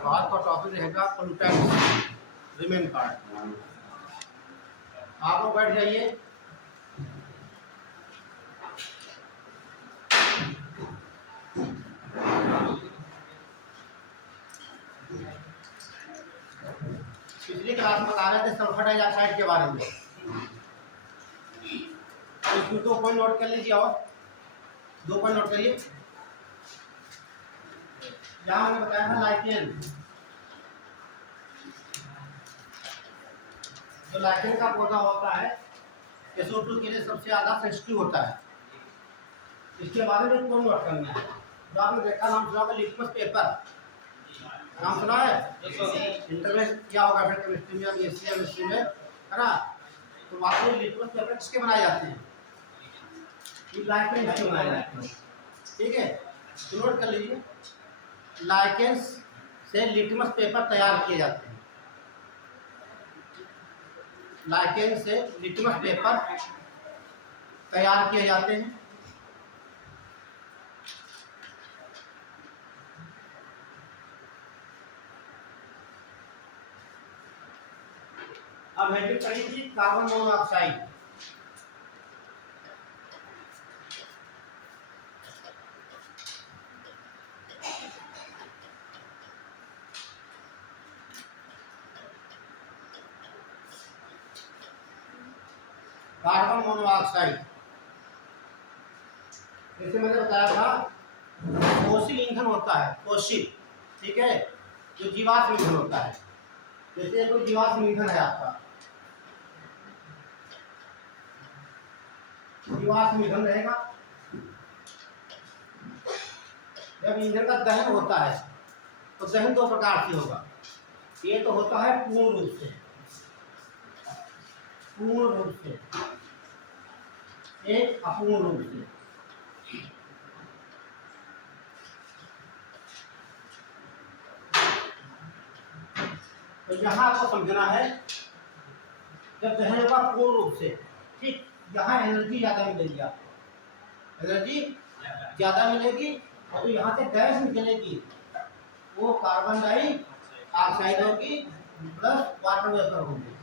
आज का टॉपिक रहेगा पोल्यूटेंट्स रिमेन पार्ट। आप लोग बैठ जाइए। पिछली क्लास में बता रहे थे सल्फर डाइऑक्साइड के बारे में। इसमें 2 पॉइंट नोट कर लीजिए और 2 पॉइंट नोट करिए। यहाँ मैंने बताया था लाइकेन, जो लाइकेन का पौधा होता है SO2 के लिए सबसे ज़्यादा सेंसिटिव होता है। इसके बारे में कौन नोट करना है। जो आपने देखा नाम सुना होगा लिटमस पेपर, नाम सुना है? इंटर में क्या होगा फिर केमिस्ट्री में, BSc केमिस्ट्री में, है ना? तो वहाँ पे लिटमस पेपर किसके बनाए जाते हैं? लाइकेन से बनाए जाते हैं। ठीक है, तो नोट कर लीजिए, लाइकेन से लिटमस पेपर तैयार किए जाते हैं। लाइकेन से लिटमस पेपर तैयार किए जाते हैं। अब हेडिंग पढ़ी थी कार्बन मोनोऑक्साइड। कार्बन मोनोऑक्साइड जैसे मैंने बताया था फोसिल ईंधन होता है, फोसिल, ठीक है, जो जीवाश्म ईंधन होता है। जैसे कोई जीवाश्म ईंधन है आपका, जीवाश्म ईंधन रहेगा। जब ईंधन का दहन होता है तो दहन 2 प्रकार से होगा। ये तो होता है पूर्ण रूप से, पूर्ण रूप से, एक अपूर्ण रूप से। तो यहाँ आपको समझना है, जब दहन होगा पूर्ण रूप से, ठीक, यहाँ एनर्जी ज़्यादा मिलेगी आपको, एनर्जी ज़्यादा मिलेगी। और तो यहाँ से गैस निकलेगी वो कार्बन डाइऑक्साइड होगी प्लस वाटर वेपर होगी।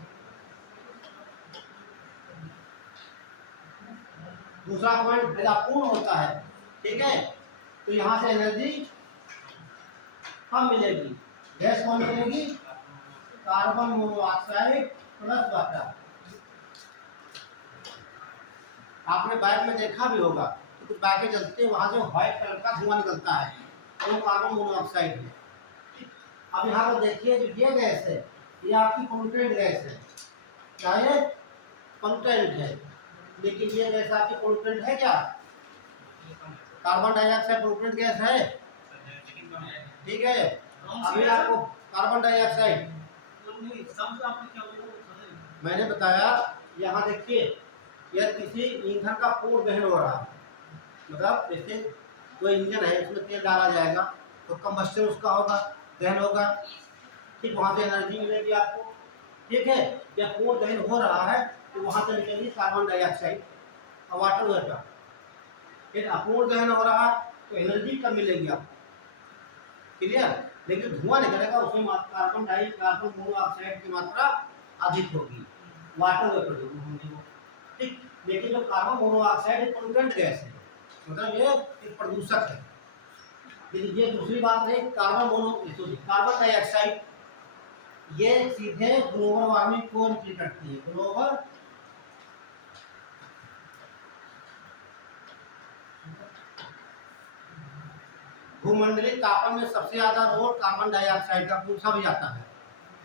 दूसरा पॉइंट अपूर्ण होता है, ठीक है, तो यहाँ से एनर्जी कम मिलेगी, गैस कौन मिलेगी? Carbon monoxide plus water. आपने बाइक में देखा भी होगा, तो कुछ बाइकें चलती है, वहां से व्हाइट कलर का धुआं निकलता है, तो वो कार्बन मोनोऑक्साइड है। अब यहाँ पर देखिए, जो ये गैस है ये आपकी पोल्यूटेंट गैस है। क्या ये पोल्यूटेंट है? लेकिन ये गैस आपकी पोल्यूटेंट है क्या? कार्बन डाइऑक्साइड पोल्यूटेंट गैस है, ठीक है। अभी आपको कार्बन डाइऑक्साइड मैंने बताया, यहाँ देखिए, यह किसी ईंधन का पूर्ण दहन हो रहा है। मतलब जैसे कोई इंजन है, उसमें तेल डाला जाएगा तो कंबस्शन उसका होगा, दहन होगा, ठीक, वहाँ से एनर्जी मिलेगी आपको, ठीक है। जब पूर्ण दहन हो रहा है तो वहाँ से निकलेगी कार्बन डाइऑक्साइड और वाटर वेपर। फिर अपूर्ण दहन हो रहा है तो एनर्जी कम मिलेगी आपको, क्लियर। लेकिन धुआं निकलेगा, उसमें कार्बन मोनोऑक्साइड की मात्रा अधिक होगी, वाटर वेपर होगी वो, ठीक। लेकिन जो कार्बन मोनोऑक्साइड एक पोल्यूटेंट गैस है, मतलब ये एक प्रदूषक है। लेकिन ये दूसरी बात है, कार्बन डाइऑक्साइड ये सीधे ग्लोबल वार्मिंग को इंक्रीज करती है। ग्लोबल भूमंडलीय तापन में सबसे ज्यादा रोल कार्बन डाइऑक्साइड का पूछा भी जाता है,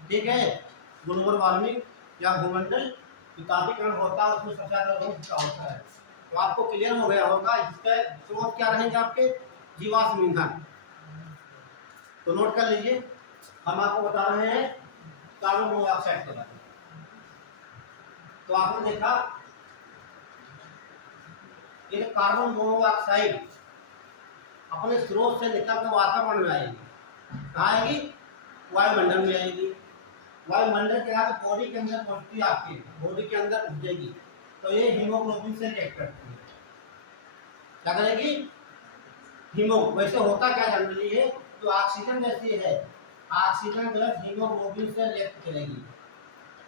ठीक है। ग्लोबल वार्मिंग या भूमंडल जो तापीकरण होता है उसमें सबसे ज्यादा रोल इसका होता है। तो आपको क्लियर हो गया होगा इसके स्रोत क्या रहेंगे आपके? जीवाश्म ईंधन। तो नोट कर लीजिए, हम आपको बता रहे हैं कार्बन मोनोऑक्साइड के बारे में। तो आपने देखा ये कार्बन मोनोऑक्साइड अपने स्रोत से निकलकर वातावरण में आएगी। कहाँ आएगी? वायुमंडल में आएगी। वायुमंडल के बाद बॉडी के अंदर पहुंचती है, आपकी बॉडी के अंदर पहुंचेगी तो ये हीमोग्लोबिन से रिएक्ट करती है। क्या करेगी? हीमो। वैसे होता क्या जनरली है, जो ऑक्सीजन जैसी है, ऑक्सीजन गैस हीमोग्लोबिन से रिएक्ट करेगी,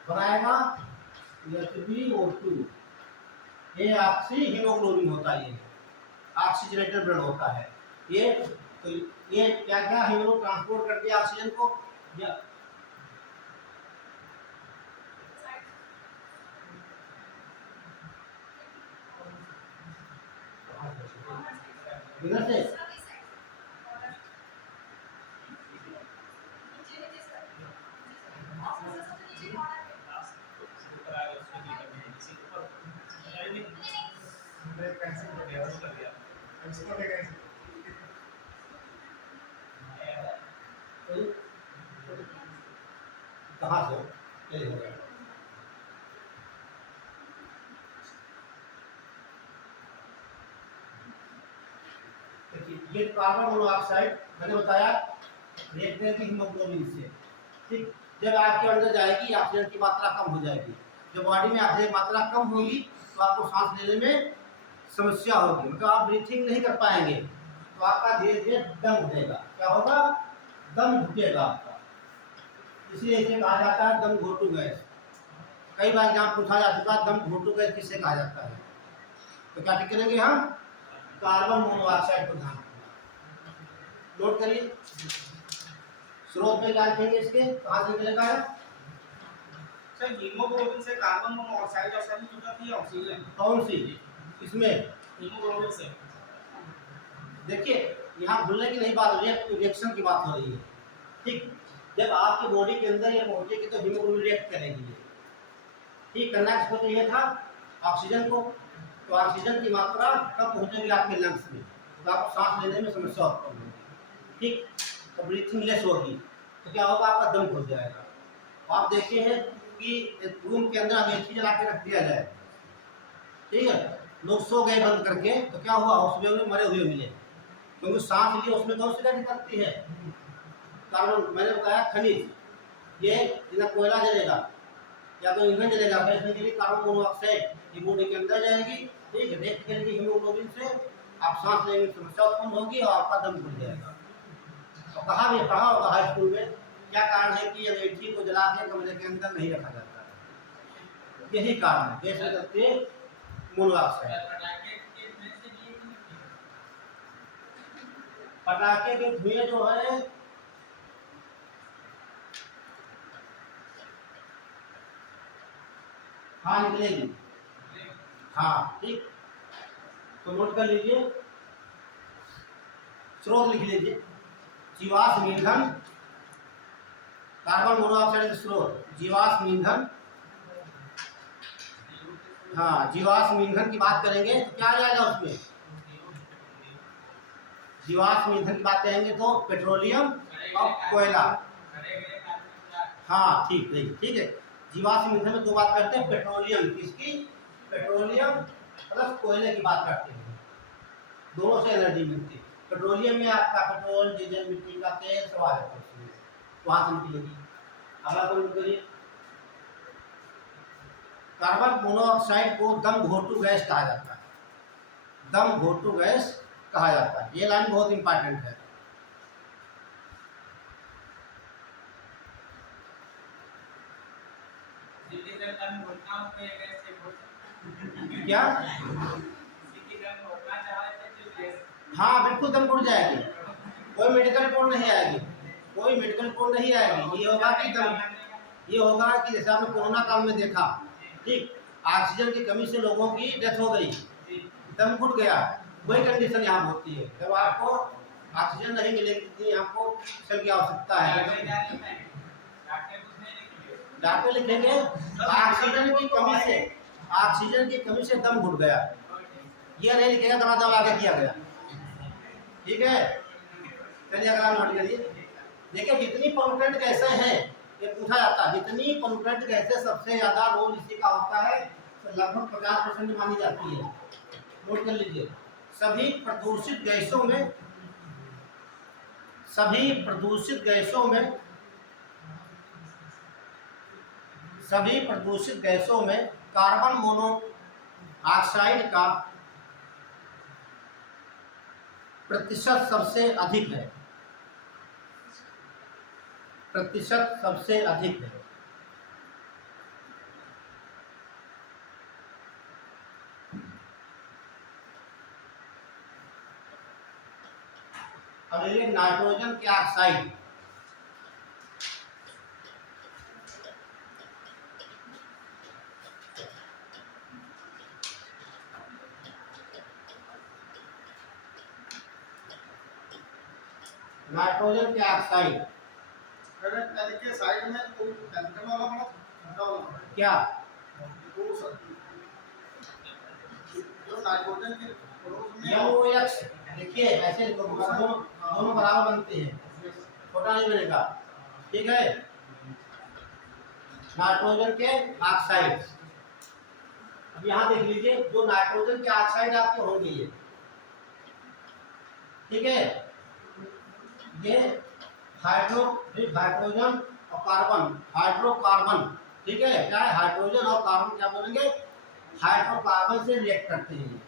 बनाएगा HbO2। ये ऑक्सी हीमोग्लोबिन होता है, ये ऑक्सीजनेटेड ब्लड होता है। ये तो ये क्या क्या हीमोग्लोबिन ट्रांसपोर्ट करती है ऑक्सीजन को, या इधर से कहाँ से ये हो गया। ये कार्बन मोनोऑक्साइड मैंने बताया रिएक्ट करेगी हीमोग्लोबिन से, ठीक। जब आपके अंदर जाएगी ऑक्सीजन की मात्रा कम हो जाएगी, जब बॉडी में ऑक्सीजन की मात्रा कम होगी तो आपको सांस लेने में समस्या होगी, मतलब आप ब्रीथिंग नहीं कर पाएंगे, तो आपका धीरे धीरे दम घुटेगा। क्या होगा? दम घुटेगा आपका। इसलिए इसे कहा जाता है दम घोटू गैस। कई बार यहाँ पूछा जा चुका दम घोटू गैस किसे कहा जाता है, तो क्या टिक करेंगे हम? कार्बन मोनोऑक्साइड को ध्यान नोट करिए। स्रोत में क्या लिखेंगे इसके, कहाँ से निकलेगा? सर हीमोग्लोबिन से कार्बन मोनोऑक्साइड आसानी हो जाती है, ऑक्सीजन कौन सी इसमें? हीमोग्लोबिन से। देखिए यहाँ भूलने की नहीं बात हो रही है, रिएक्शन की बात हो रही है, ठीक। जब आपकी बॉडी के अंदर ये पहुंचेगी तो हीमोग्लोबिन रिएक्ट करेगी, ठीक। करना किसको चाहिए था? ऑक्सीजन को। तो ऑक्सीजन की मात्रा कब पहुंचेगी आपके लंग्स में, तो आपको सांस लेने में समस्या उत्पन्न होगी, ठीक। तो ब्रीथिंग लेस होगी, तो क्या होगा? आपका दम घुट जाएगा। आप देखिए हैं कि रूम के अंदर अमेठी जला के रख दिया जाए, ठीक है, लोग सो गए बंद करके, तो क्या हुआ? उसमें में मरे हुए मिले, क्योंकि सांस लिए उसमें कौन सी गैस निकलती है? कार्बन। मैंने बताया खनिज, ये जितना कोयला जलेगा या तो ईंधन जलेगा, बैठने के लिए कार्बन मोनोऑक्साइड ये बॉडी के अंदर जाएगी, ठीक है, रिएक्ट करेगी हीमोग्लोबिन से, आप सांस लेने में समस्या उत्पन्न होगी और आपका दम घुट जाएगा। तो कहा भी पढ़ा होगा हाई स्कूल में, क्या कारण है कि अमेठी को जला के कमरे के अंदर नहीं रखा जाता है? यही कारण है, गैस निकलती है मोनोऑक्साइड। पटाखे के धुएं जो है हाँ निकलेगी, हाँ, ठीक। तो नोट कर लीजिए, स्रोत लिख लीजिए, जीवाश्म ईंधन, कार्बन मोनोऑक्साइड का स्रोत जीवाश्म ईंधन। हाँ, जीवाश्म ईंधन की बात करेंगे तो क्या आ जाएगा उसमें? जीवाश्म ईंधन की बात करेंगे तो पेट्रोलियम और कोयला। हाँ ठीक है, ठीक है। जीवाश्म ईंधन में दो बात करते हैं, पेट्रोलियम किसकी? पेट्रोलियम प्लस कोयले की बात करते हैं, दोनों से एनर्जी मिलती है। पेट्रोलियम में आपका पेट्रोल, डीजल, मिट्टी का तेल सब आ जाता है उसमें, वहां से निकलेगी। अगला क्वेश्चन करिए। कार्बन मोनोऑक्साइड को दम घोटू गैस कहा जाता है, दम घोटू गैस कहा जाता है। ये लाइन बहुत इंपॉर्टेंट है। क्या? हाँ बिल्कुल दम घुट जाएगी, कोई मेडिकल रिपोर्ट नहीं आएगी, कोई मेडिकल रिपोर्ट नहीं आएगी। ये होगा कि दम, ये होगा कि जैसे आपने कोरोना काल में देखा, ठीक, ऑक्सीजन की कमी से लोगों की डेथ हो गई, दम घुट गया, वही कंडीशन यहाँ होती है। जब आपको ऑक्सीजन नहीं मिलेगी जितनी आपको ऑक्सीजन की आवश्यकता है, डॉक्टर लिखेंगे ऑक्सीजन की कमी से, ऑक्सीजन की कमी से दम घुट गया, ये नहीं लिखेगा दवा दवा आगे किया गया, ठीक है। चलिए अगला नोट करिए। देखिए जितनी पोल्यूटेंट गैसें हैं, ये पूछा जाता है, जितनी पोल्यूटेंट गैसें सबसे ज्यादा रोल इसी का होता है, तो लगभग 50% मानी जाती है। नोट कर लीजिए, सभी प्रदूषित गैसों में, सभी प्रदूषित गैसों में, सभी प्रदूषित गैसों में कार्बन मोनोऑक्साइड का प्रतिशत सबसे अधिक है। प्रतिशत सबसे अधिक है। अब ये नाइट्रोजन के ऑक्साइड, नाइट्रोजन के ऑक्साइड के साइड में वो कैपिटल वाला बड़ा छोटा वाला क्या वो सब जो नाइट्रोजन के पड़ोस में NOx, देखिए ऐसे दोनों बराबर बनते हैं, छोटा नहीं बनेगा, ठीक है। नाइट्रोजन के ऑक्साइड, अब यहाँ देख लीजिए जो नाइट्रोजन के ऑक्साइड आपके होंगे ये, ठीक है, ये हाइड्रोजन और कार्बन, हाइड्रोकार्बन, ठीक है, क्या है हाइड्रोजन और कार्बन क्या बोलेंगे, हाइड्रोकार्बन से रिएक्ट करते हैं।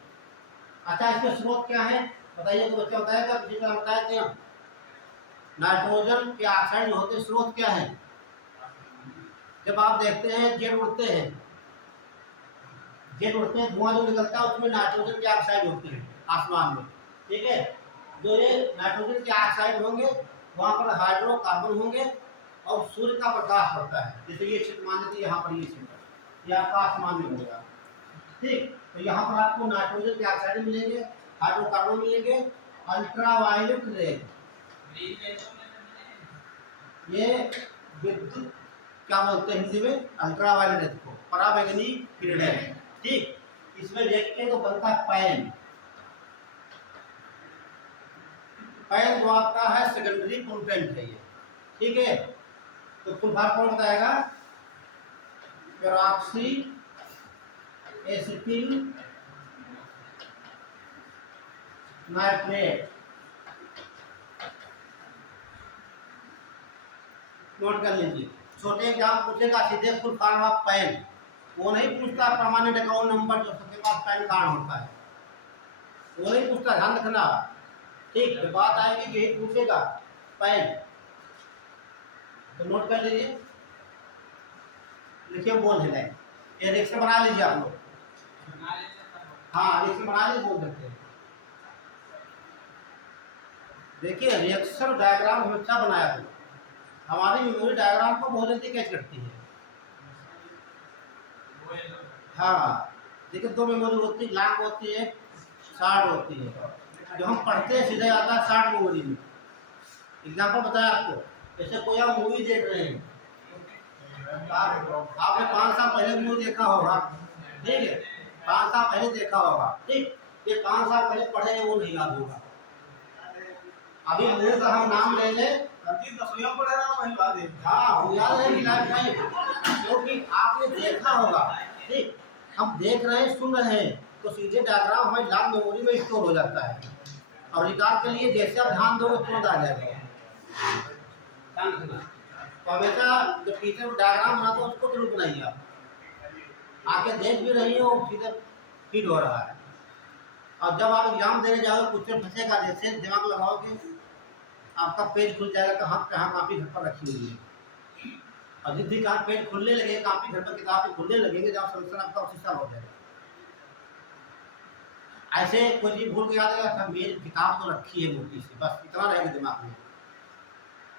अच्छा इसके स्रोत क्या है बताइए, तो बच्चा बताएगा, जिसका बताया क्या नाइट्रोजन के ऑक्साइड होते हैं, स्रोत क्या है। जब आप देखते हैं जेट उड़ते हैं, धुआं जो निकलता है उसमें नाइट्रोजन के ऑक्साइड होते हैं आसमान में, ठीक है। जो ये नाइट्रोजन के ऑक्साइड होंगे वहाँ पर हाइड्रोकार्बन होंगे और सूर्य का प्रकाश पड़ता है, जैसे ये क्षेत्र मान लीजिए यहाँ पर ये क्षेत्र, ये आपका आसमान में होगा, ठीक। तो यहाँ पर आपको नाइट्रोजन के ऑक्साइड मिलेंगे, हाइड्रोकार्बन मिलेंगे, अल्ट्रावायलेट रे, ये विद्युत क्या बोलते हैं हिंदी में, अल्ट्रावायलेट रे को, पराबैंगनी किरणें, ठीक। इसमें देखते तो बनता है पैन, पैन जो आपका है सेकेंडरी पोल्यूटेंट है ये, ठीक है। तो फुल फॉर्म कौन बताएगा, पेरोक्सी एसिटिल नाइट्रेट, नोट कर लीजिए, छोटे एग्जाम पूछेगा सीधे फुल फॉर्म ऑफ पैन, वो नहीं पूछता परमानेंट अकाउंट नंबर जो सबके पास पैन कार्ड होता है, वो नहीं पूछता, ध्यान रखना, ठीक। तो बात आएगी कि यही पूछेगा पैन, तो नोट कर लीजिए, लिखिए बोल है, ये रिएक्शन बना लीजिए आप लोग, हाँ रिएक्शन बना लीजिए, बोल सकते हैं। देखिए रिएक्शन डायग्राम हमेशा बनाया करो, हमारी मेमोरी डायग्राम को बहुत जल्दी कैच करती है। हाँ देखिए दो मेमोरी होती है, लॉन्ग होती है, शॉर्ट होती है, जो हम पढ़ते हैं सीधे आता है शॉर्ट मेमोरी में। एग्जाम्पल बताया आपको, जैसे कोई आप मूवी देख रहे हैं, आपने 5 साल पहले मूवी देखा होगा, ठीक है, 5 साल पहले देखा होगा, ठीक। ये 5 साल पहले पढ़े हैं वो नहीं याद होगा, अभी मूवी का हम नाम ले लें, हाँ वो याद है लाइफ टाइम, क्योंकि आपने देखा होगा, ठीक। हम देख रहे हैं, सुन रहे हैं, तो सीधे डायग्राम हमारी लॉन्ग मेमोरी में स्टोर हो जाता है, और रिकॉर्ड के लिए जैसे आप ध्यान दोगे तुरंत आ जाएगा। तो हमेशा जब टीचर डायग्राम बनाते हो उसको जरूर बनाइए, आप आके देख भी रही हो सीधे फीड हो रहा है, और जब आप एग्जाम देने जाओगे क्वेश्चन फंसेगा, जैसे दिमाग लगाओगे आपका पेज खुल जाएगा, कहाँ कापी घर पर रखी हुई है, और जिस भी कहाँ पेज खुलने लगे, कापी घर पर किताब खुलने लगेंगे, जहाँ सोल्यूशन आपका उसी साल हो जाएगा। ऐसे कोई चीज भूल के याद आएगा, मेरी किताब तो रखी है मोटी से, बस इतना रहेगा दिमाग में,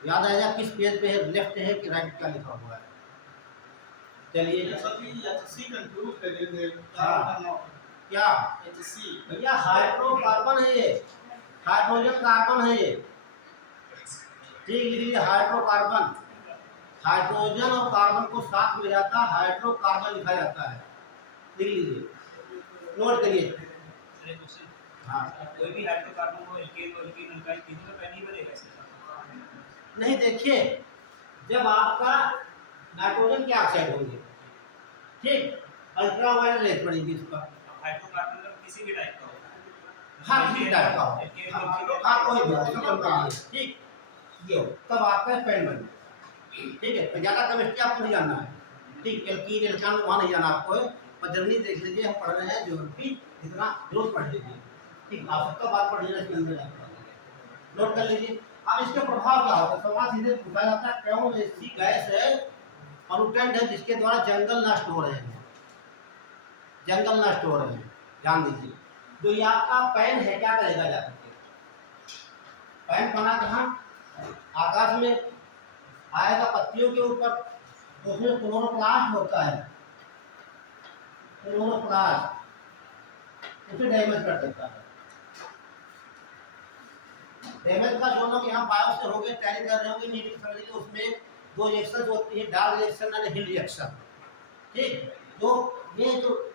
याद आएगा किस पेज पे है, लेफ्ट है कि राइट, क्या लिखा हुआ है। चलिए क्या भैया हाइड्रोकार्बन है ये, हाइड्रोजन कार्बन है ये, ठीक लीजिए हाइड्रोकार्बन, हाइड्रोजन और कार्बन को साथ में जाता है हाइड्रोकार्बन लिखा जाता है, लिख लीजिए, नोट करिए। हाँ कोई भी हाइड्रोकार्बन को एल्केन और एल्कीन अल्काइल तीनों में पैन ही बनेगा इसका, नहीं देखिए जब आपका नाइट्रोजन के ऑक्साइड होंगे, ठीक, अल्ट्रावायलेट रेस पड़ेगी इस पर, हाइड्रोकार्बन का किसी भी टाइप का होता है, हाँ किसी टाइप का हो, हाँ कोई भी, ठीक, ये हो तब आपका पैन बन, ठीक है। तो ज़्यादा केमिस्ट्री आपको नहीं जानना है, ठीक, एल्कीन एल्कान वहाँ नहीं जाना आपको है, पर जर्नी देख लीजिए, हम पढ़ रहे हैं ज्योग्राफी, जितना रोज पढ़ लीजिए, ठीक, आवश्यकता बात पढ़ लेना इसके अंदर, नोट कर लीजिए। अब इसके प्रभाव क्या होता है, सवाल सीधे पूछा जाता है क्यों ऐसी गैस है पॉल्यूटेंट है जिसके द्वारा जंगल नष्ट हो रहे हैं, जंगल नष्ट हो रहे हैं। ध्यान दीजिए, जो ये आपका पैन है क्या करेगा जाकर के, पैन बना कहाँ, आकाश में आएगा पत्तियों के ऊपर, तो उसमें क्लोरोप्लास्ट होता है, क्लोरोप्लास्ट उसे डैमेज कर देता है। डैमेज का जो लोग यहाँ बायो से हो गए, तैयारी कर रहे होंगे नीट की समझ लीजिए, उसमें दो रिएक्शन होती है, डार्क रिएक्शन और हिल रिएक्शन। ठीक, तो ये जो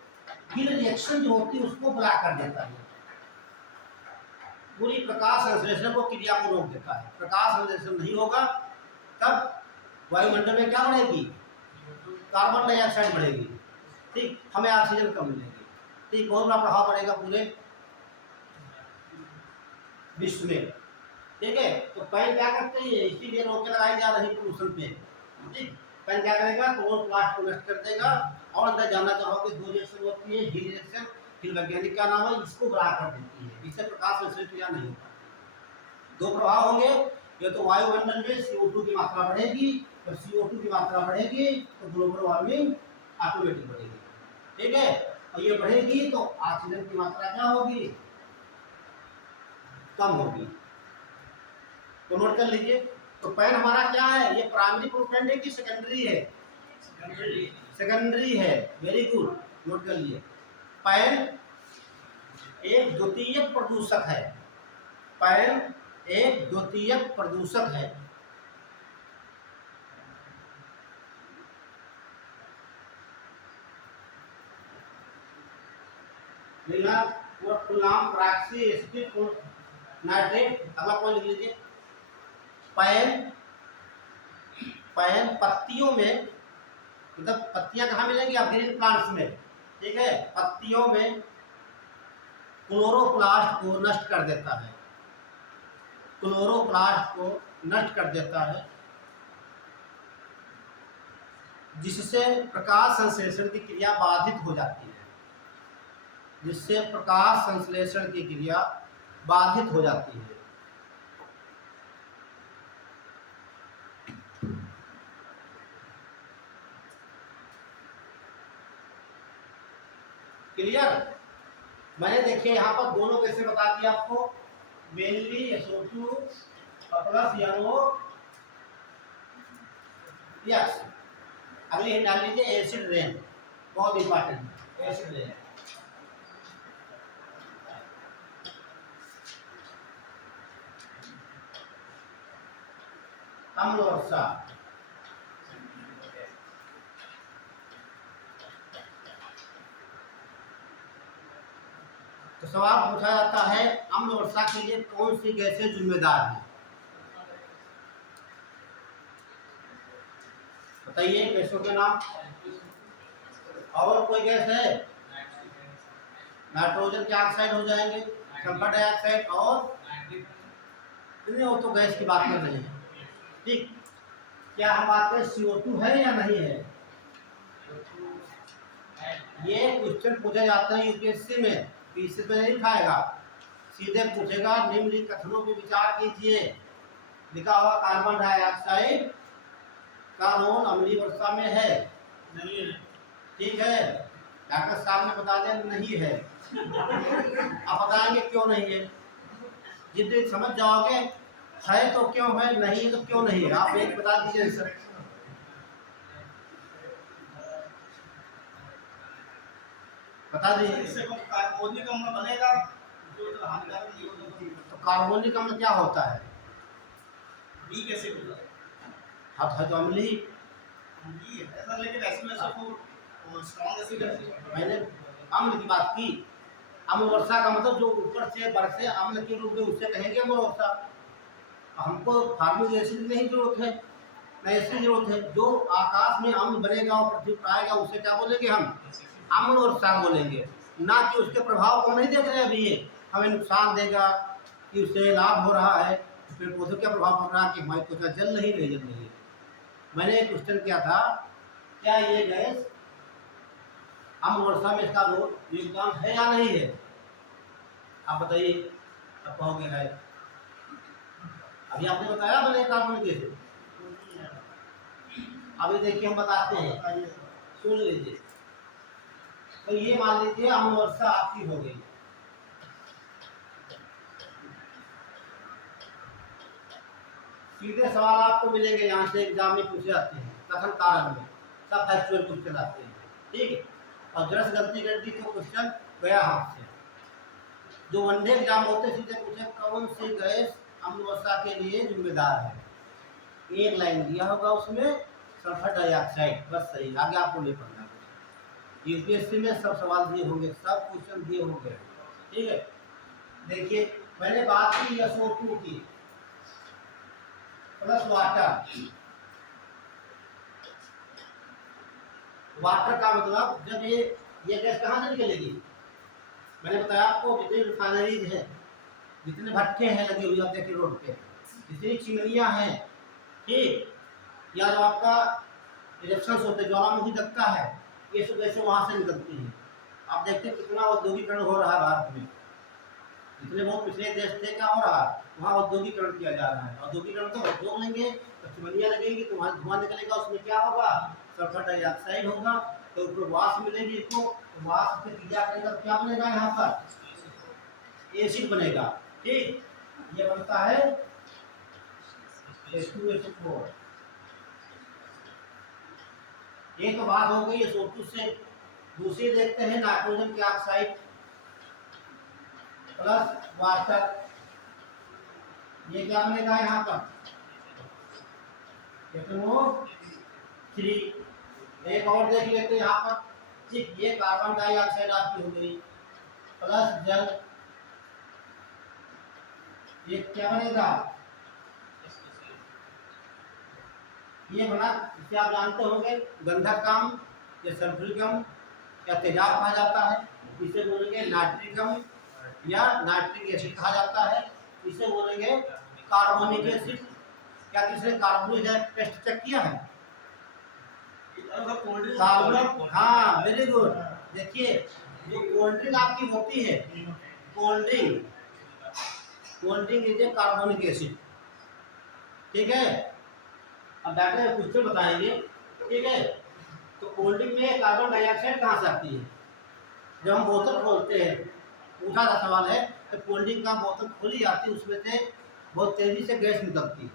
हिल रिएक्शन जो होती है उसको ब्लॉक कर देता है, पूरी प्रकाश संश्लेषण को क्रिया को रोक देता है। प्रकाश संश्लेषण नहीं होगा तब वायुमंडल में क्या बढ़ेगी, कार्बन डाइऑक्साइड बढ़ेगी, ठीक, हमें ऑक्सीजन कम मिलेगी, ठीक, बहुत बड़ा प्रभाव पड़ेगा पूरे विश्व में। ठीक है, तो पैन क्या करते हैं, इसीलिए रोकें लगाई जा रही पोल्यूशन पे। ठीक, पैन क्या करेगा, क्लोरोप्लास्ट को नष्ट कर देगा। और अंदर जानना चाहोगे, दो रिएक्शन होती है, हिल रिएक्शन, हिल वैज्ञानिक क्या नाम है, इसको ब्लॉक कर देती है, इससे प्रकाश संश्लेषण क्रिया नहीं होता। दो प्रभाव होंगे, ये तो वायुमंडल में CO2 की मात्रा बढ़ेगी, जब CO2 की मात्रा बढ़ेगी तो ग्लोबल वार्मिंग ऑटोमेटिक बढ़ेगी। ठीक है, और ये बढ़ेगी तो ऑक्सीजन की मात्रा क्या होगी, कम होगी। तो नोट कर लीजिए, तो पैन हमारा क्या है, ये प्राइमरी पोल्यूटेंट है कि सेकेंडरी है, सेकेंडरी है, वेरी गुड, नोट कर लीजिए। पैन एक द्वितीयक प्रदूषक है, पैन एक द्वितीयक प्रदूषक है। पूरा फुल नाम प्रॉक्सी एसिटिक नाइट्रेट। अगला पॉइंट लिख लीजिए, पैन, पैन पत्तियों में, मतलब पत्तियां कहाँ मिलेंगी, आप ग्रीन प्लांट्स में, ठीक है, पत्तियों में क्लोरोप्लास्ट को नष्ट कर देता है, क्लोरोप्लास्ट को नष्ट कर देता है, जिससे प्रकाश संश्लेषण की क्रिया बाधित हो जाती है, जिससे प्रकाश संश्लेषण की क्रिया बाधित हो जाती है। क्लियर, मैंने देखिए यहाँ पर दोनों कैसे बता दिया आपको, mainly SO2 plus NO yes. अगली हिंट डाल लीजिए, एसिड रेन, बहुत इंपॉर्टेंट, एसिड रेन। अम्ल वर्षा, तो सवाल पूछा जाता है अम्ल वर्षा के लिए कौन सी गैसें जिम्मेदार हैं, बताइए गैसों के नाम। और कोई गैस है, नाइट्रोजन के ऑक्साइड हो जाएंगे, सल्फर डाइऑक्साइड, और नहीं, वो तो गैस की बात कर रहे हैं। ठीक, क्या हम बात करें CO2 है या नहीं है, ये क्वेश्चन पूछा जाता है यूपीएससी में, पीसीएस में नहीं खाएगा, सीधे पूछेगा निम्नलिखित कथनों पे विचार कीजिए, लिखा हुआ कार्बन डाइऑक्साइड का रोल अम्लीय वर्षा में है, नहीं है, ठीक है, डॉक्टर साहब ने बता दिया नहीं है, आप बताएंगे क्यों नहीं है, जितने समझ जाओगे है तो क्यों है, नहीं है तो क्यों नहीं है, आप एक बता दीजिए सर। बता दीजिए, इससे कार्बोनिक अम्ल बनेगा जो हानिकारक नहीं होता। तो कार्बोनिक अम्ल क्या होता है, बी कैसे होता है, हाँ तो अम्ली, ऐसा, लेकिन SO4 स्ट्रॉन्ग एसिड है। मैंने अम्ल की बात की, अम्ल वर्षा का मतलब जो ऊपर से बरसे अम्ल के रूप में, उससे कहेंगे अम्ल वर्षा। हमको फार्मिक एसिड की नहीं जरूरत है, न ऐसी जरूरत है, जो आकाश में अम्ल बनेगा और पृथ्वी पर आएगा उसे क्या बोलेंगे हम, अम्ल वर्षा बोलेंगे, ना कि उसके प्रभाव को नहीं देख रहे हैं अभी, ये हमें नुकसान देगा कि उससे लाभ हो रहा है, फिर पौधों क्या प्रभाव पड़ रहा है कि हमारी त्वचा जल नहीं रही, जल रही है। मैंने एक क्वेश्चन किया था, क्या ये गैस अम्ल वर्षा में इसका योगदान है या नहीं है, आप बताइए, आप कहोगे है। अभी आपने बताया मैंने कार्बन एसिड। अभी देखिए हम बताते हैं, सुन लीजिए। तो ये मान लीजिए अम्ल वर्षा आपकी हो गई। सीधे सवाल आपको मिलेंगे यहाँ से, एग्जाम में पूछे जाते हैं कथन कारण में, सब फैक्चुअल क्वेश्चन आते हैं, ठीक है। और जरा गलती कर दी तो क्वेश्चन गया हाथ से। जो वनडे एग्जाम होते सीधे पूछे कौन सी गैस अम्ल वर्षा के लिए जिम्मेदार है, एक लाइन दिया होगा उसमें सल्फर डाइऑक्साइड, बस सही, आगे आपको नहीं पढ़ना कुछ। यूपीएससी में सब सवाल दिए होंगे, सब क्वेश्चन दिए होंगे, ठीक है। देखिए मैंने बात की SO2 की प्लस वाटर। वाटर का मतलब जब ये गैस कहाँ से निकलेगी, मैंने बताया आपको जितनी रिफाइनरीज है, जितने भट्टे हैं लगे हुए आप देखिए रोड पे, जितनी चिमनियाँ हैं, ठीक, या जो आपका इलेक्शन होते ज्वालामुखी दत्ता है, ये सब गैसें वहाँ से निकलती हैं। आप देखते हैं कितना औद्योगिकरण हो रहा है भारत में, जितने बहुत पिछले देश थे क्या हो रहा है, वहाँ औद्योगिकरण किया जा रहा है। औद्योगिकरण तो उद्योग लेंगे तो चिमनियाँ लगेंगी तो वहाँ धुआं निकलेगा, उसमें क्या होगा, सल्फर डाइऑक्साइड होगा, तो ऊपर वाष्प मिलेगी इसको, तो वाष्प से क्रिया करेगा तो क्या बनेगा, यहाँ पर एसिड बनेगा, ठीक। ये बनता है H2SO4। ये तो बात हो गई SO2 से। दूसरी देखते हैं नाइट्रोजन के ऑक्साइड प्लस वाटर, ये क्या बनेगा यहाँ पर HNO3। एक और देख लेते हैं यहाँ पर, ठीक, ये कार्बन डाइऑक्साइड आपकी हो गई प्लस जल, ये क्या बनेगा, ये बना, इसे आप जानते होंगे गंधकम या सल्फ्यूरिकम या तेजाब कहा जाता है, इसे बोलेंगे नाइट्रिकम या नाइट्रिक एसिड कहा जाता है, इसे बोलेंगे कार्बोनिक एसिड। क्या किसी ने कार्बोनिक एसिड टेस्ट चेक किया है, कार्बोनिक, हाँ वेरी गुड। देखिए जो कोल्ड ड्रिंक आपकी होती है, cold drink is a carbonic acid, ठीक है। अब डॉक्टर क्वेश्चन बताएंगे, ठीक है। तो कोल्ड ड्रिंक में कार्बन डाइऑक्साइड कहाँ से आती है, जब हम बोतल खोलते हैं, पूछा था सवाल है, तो कोल्ड ड्रिंक का बोतल खोली जाती है, उसमें से बहुत तेजी से गैस निकलती है,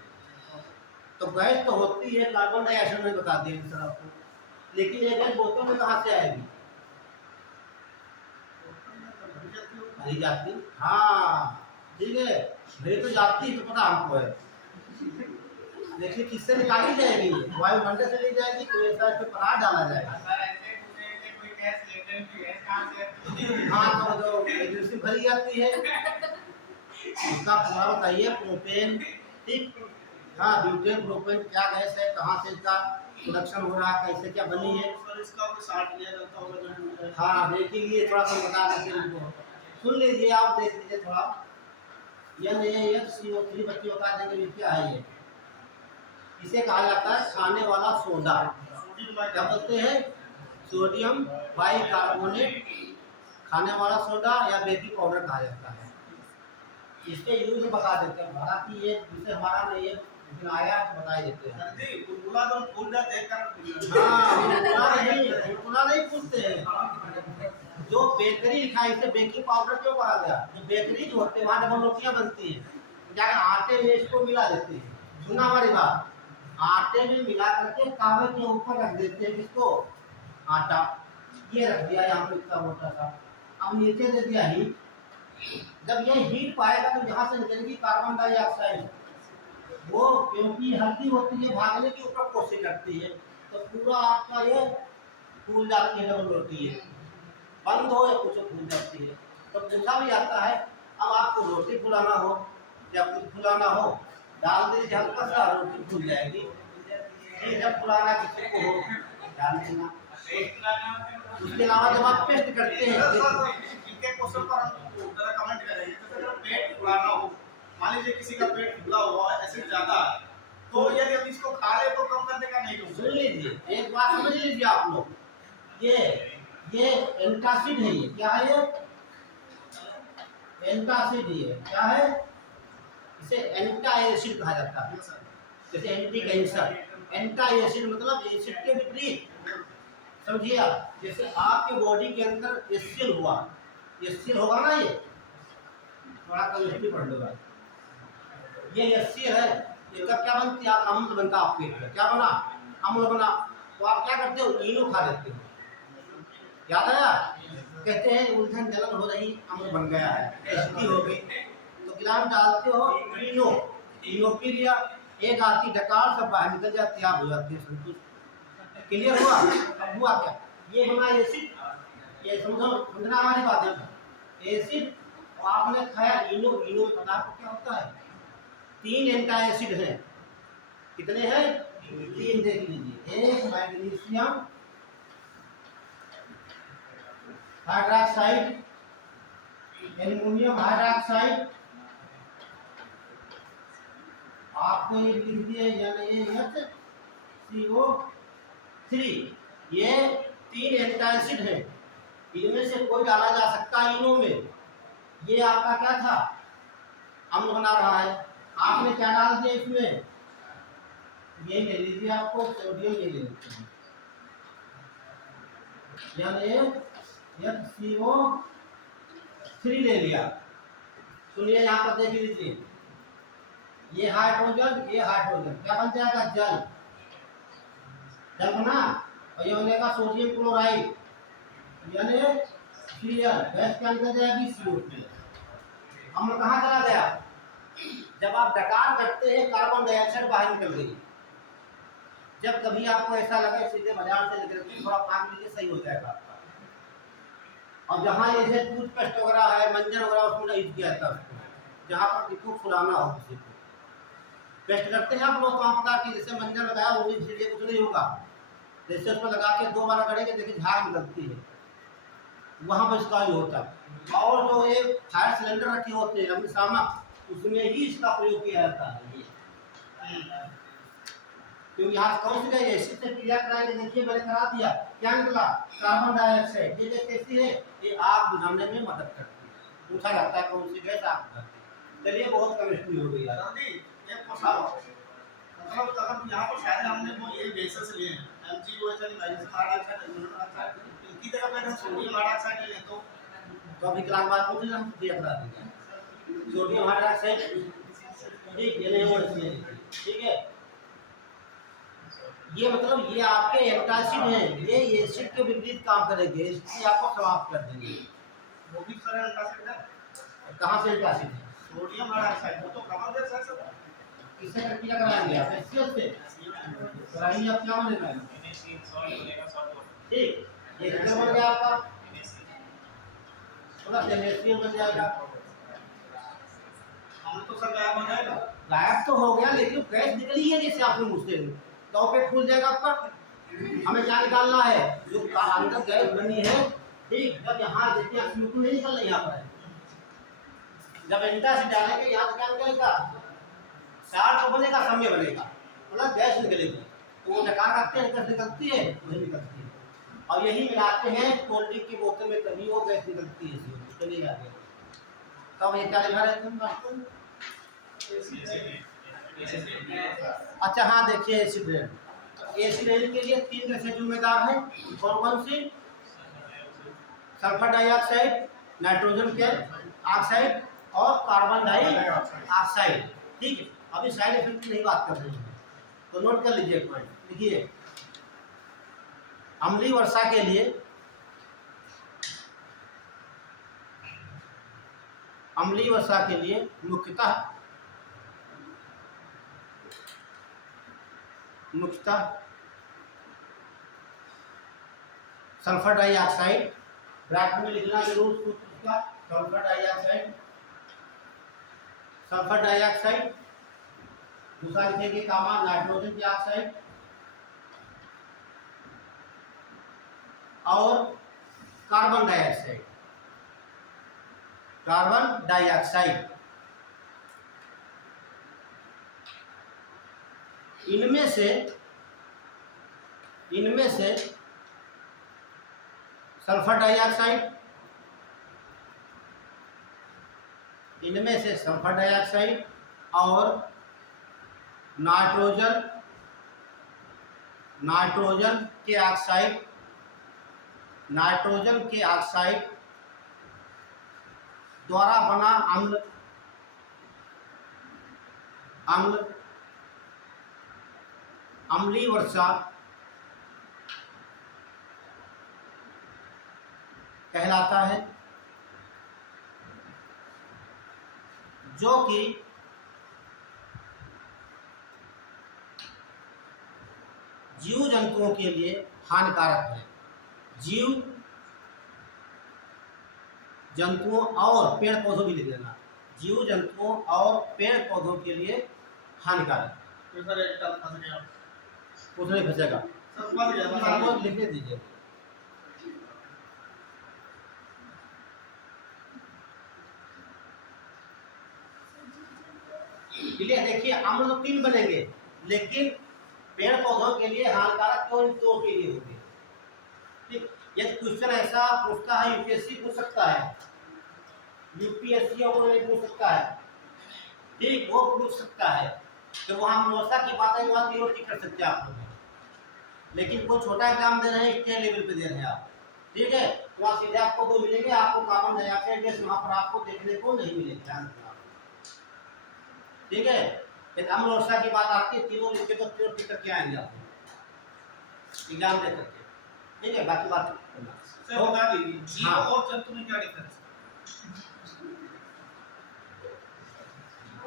तो गैस तो होती है, कार्बन डाइऑक्साइड में बता दिया सर आपको, लेकिन ये गैस बोतल में कहाँ से आएगी, भरी जाती, हाँ ठीक है, भरी तो जाती तो पता हमको है, देखिए किससे निकाली जाएगी, वायुमंडल से ली जाएगी, तो ऐसा इस पे पराग डाला जाएगा। हाँ तो जो एजेंसी भरी जाती है उसका पूरा बताइए, प्रोपेन, ठीक, हाँ ब्यूटेन प्रोपेन क्या गैस है, कहाँ से इसका प्रोडक्शन हो रहा है, कैसे क्या बनी है, हाँ देख लीजिए, थोड़ा सा बता देते उनको, सुन लीजिए आप, देख लीजिए थोड़ा। NaHCO3 बच्चे बता देंगे क्या है ये, इसे कहा जाता है खाने वाला सोडा, क्या बोलते हैं, सोडियम बाइकार्बोनेट, खाने वाला सोडा या बेकिंग पाउडर कहा जाता है। इसके यूज बता देते हैं, हालांकि ये विषय हमारा नहीं है, लेकिन आया तो बता देते हैं। बुलबुला नहीं पूछते हैं, जो बेकरी लिखा है इसे बेकिंग पाउडर क्यों कहा गया, जो बेकरी जो होते हैं वहाँ डबल रोटियाँ बनती हैं, जाकर आटे में इसको मिला देते हैं, सुना हमारी बात, आटे में मिला करके तावे के ऊपर रख देते हैं, किसको, आटा, ये रख दिया यहाँ पे इतना मोटा सा, अब नीचे दे दिया हीट, जब ये हीट पाएगा तो यहाँ से निकलेगी कार्बन डाइऑक्साइड, वो क्योंकि हल्की होती है भागने की ऊपर कोशिश करती है, तो पूरा आपका ये फूल जाती है, डबल रोटी है, बंद हो या कुछ फूल जाती है, तो पूछा भी आता है। अब आपको रोटी फुलाना हो या कुछ फुलाना हो, डाल दीजिए हल्का सा, रोटी फूल जाएगी, जब फुलाना किसी को हो डाल देना। उसके अलावा जब आप पेस्ट करते हैं, कमेंट करेंगे, तो पेट फुलाना हो, मान लीजिए किसी का पेट फुला हुआ है, एसिड ज्यादा है, तो यदि हम इसको खा ले तो कम करने का नहीं करूँ। सुन लीजिए, एक बात समझ लीजिए आप लोग, ये एंटासिड है, ये क्या है, ये एंटासिड है, क्या है, इसे एंटी एसिड कहा जाता है। जैसे एंटी कैंसर, एंटी एसिड मतलब एसिड के विपरीत, समझिए आप। जैसे आपके बॉडी के अंदर एसिड हुआ, एसिड होगा ना, ये थोड़ा केमिस्ट्री पढ़ लो, ये एसिड है, इसका क्या बनती है, अम्ल बनता है आपके पेट में, क्या बना, अम्ल बना। तो आप क्या करते हो, इनो खा लेते हो, याद आया, कहते हैं उलझन जलन हो रही, अम्ल बन गया है, एसिडिटी हो गई, तो गिलास डालते हो इनो, इनो पी लिया, एक आती डकार सब बाहर निकल जाती है, आप हो जाती है संतुष्ट। क्लियर हुआ? अब हुआ क्या, ये बना एसिड, ये समझना हमारी बात है, एसिड, और आपने खाया इनो, इनो पता आपको क्या होता है, 3 एंटी एसिड हैं, कितने हैं, 3, देख लीजिए, एक मैग्नीशियम हाइड्रोक्साइड, एल्युमिनियम हाइड्रोक्साइड, आपको ये लिख दिए NaCO3, ये 3 एंटी एसिड है, इनमें से कोई डाला जा सकता है इनो में। ये आपका क्या था, अम्ल बना रहा है, आपने क्या डाल दिया इसमें, ये ले लीजिए, आपको सोडियम ये ले लेते हैं, NaCO3 ले लिया। सुनिए यहाँ पर देख लीजिए, ये हाइड्रोजन, ये हाइड्रोजन क्या बन जाएगा, जल, जल बना, और ये बनेगा सोडियम क्लोराइड, यानी गैस क्या निकल जाएगी, CO2। अम्ल कहाँ चला गया, जब आप डकार करते हैं कार्बन डाइऑक्साइड बाहर निकल गई। जब कभी आपको ऐसा लगे सीधे बाजार से लेकर थोड़ा पानी लीजिए, सही हो जाएगा आपका। और जहाँ जैसे टूथपेस्ट वगैरह है, मंजन वगैरह, उसमें नहीं किया जाता उसको, जहाँ पर किसी फुलाना हो, किसी को पेस्ट करते हैं आप लोग, तो आपका कि जैसे मंजन लगाया वो भी सीधे कुछ नहीं होगा, जैसे उसमें लगा के 2 बार करेंगे, देखिए झाग निकलती है, वहाँ पर इसका ही होता है। और जो एक फायर सिलेंडर रखे होते हैं अग्निशामक, उसमें ही इसका प्रयोग किया जाता है। क्योंकि यहाँ कौन सी गई एसिड से क्रिया कराएंगे, देखिए मैंने करा दिया, क्या निकला, कार्बन डाइऑक्साइड। ये गैस कैसी है, ये आग बुझाने में मदद करती है, पूछा जाता है कौन सी गैस आग बुझाती है। चलिए बहुत केमिस्ट्री हो गई यार, मतलब अगर यहाँ पर शायद हमने वो ये बेसिस लिए हैं, MgOH magnesium hydroxide, aluminium hydroxide, इनकी जगह पे हम सोडियम हाइड्रोक्साइड ले लें तो अभी क्लास बाद पूछ हम दिया करा देंगे सोडियम हाइड्रोक्साइड, ठीक, ये नहीं हो इसलिए, ठीक है। ये मतलब ये आपके एंटासिड हैं, ये एसिड के विपरीत काम करेंगे, इसलिए आपको समाप्त कर देंगे। वो भी सारे एंटासिड है, कहाँ से एंटासिड है, सोडियम हाइड्रोक्साइड, वो तो कमल गैस है सब। किससे क्या कराएंगे आप, HCl से कराएंगे, आप क्या बनेगा, ठीक, ये कितना बन गया आपका, थोड़ा NaCl बन जाएगा, हम तो सब गायब हो जाएगा, गायब तो हो गया, लेकिन गैस निकली है जैसे आपने मुझसे, तो पेट फूल जाएगा आपका। हमें क्या निकालना है, जो अंदर गैस बनी है, ठीक, जब यहाँ देखिए CO2 नहीं निकल रहा, यहाँ पर है, जब एंटासिड डालेंगे यहाँ क्या निकलेगा, चार तो बनेगा, समय बनेगा, मतलब गैस निकलेगी, तो वो डकार रखते हैं, गैस निकलती है, वही निकलती है, और यही मिलाते हैं कोल्ड ड्रिंक की बोतल में, तभी वो गैस निकलती है, चलिए आगे। तब ये क्या लिखा रहता है, अच्छा हाँ देखिए, एसिड रेन, एसिड रेन के लिए 3 गैसें जिम्मेदार हैं, कौन कौन सी, सल्फर डाइऑक्साइड, नाइट्रोजन के ऑक्साइड और कार्बन डाइऑक्साइड, ठीक है। अभी साइड इफेक्ट की नहीं बात कर रहे हैं, तो नोट कर लीजिए एक पॉइंट, देखिए अम्लीय वर्षा के लिए, अम्लीय वर्षा के लिए मुख्यतः सल्फर डाइऑक्साइड, ब्रैकेट में लिखना जरूर सूत्र इसका, सल्फर डाइऑक्साइड, दूसरा लिखेंगे कामा नाइट्रोजन डाइऑक्साइड, और कार्बन डाइऑक्साइड, इनमें से सल्फर डाइऑक्साइड और नाइट्रोजन नाइट्रोजन के ऑक्साइड नाइट्रोजन के ऑक्साइड द्वारा बना अम्ल अम्ल अम्लीय वर्षा कहलाता है, जो कि जीव जंतुओं के लिए हानिकारक है। जीव जंतुओं और पेड़ पौधों भी लिख लेना, जीव जंतुओं और पेड़ पौधों के लिए हानिकारक है। तो सर एक टर्म फंस गया। उसमें फंसेगा, सर फंस गया, बस आपको आगे। लिखने दीजिए। क्लियर? देखिए अम्ल तो 3 बनेंगे, लेकिन पेड़ पौधों के लिए हानिकारक क्यों 2 के लिए होंगे। ठीक, यदि क्वेश्चन ऐसा पूछता है, यूपीएससी पूछ सकता है, यूपीएससी और नहीं पूछ सकता है, ठीक, वो पूछ सकता है कि वहाँ व्यवस्था की बात है, वहाँ तीनों कर सकते हैं आप लोग। लेकिन कोई छोटा एग्जाम दे रहे हैं, स्टेट लेवल पे दे रहे हैं आप, ठीक है, वहाँ सीधे आपको 2 मिलेंगे, आपको कार्बन डाइऑक्साइड गैस वहाँ पर आपको देखने को नहीं मिलेगा। ठीक है, एक अम्ल वर्षा की बात आती है, तीनों लिख के तो तीनों टिक करके आएंगे आप एग्जाम दे करके। ठीक है, बाकी बात सर बता दीजिए जीव हाँ। और जंतु में क्या डिफरेंस है?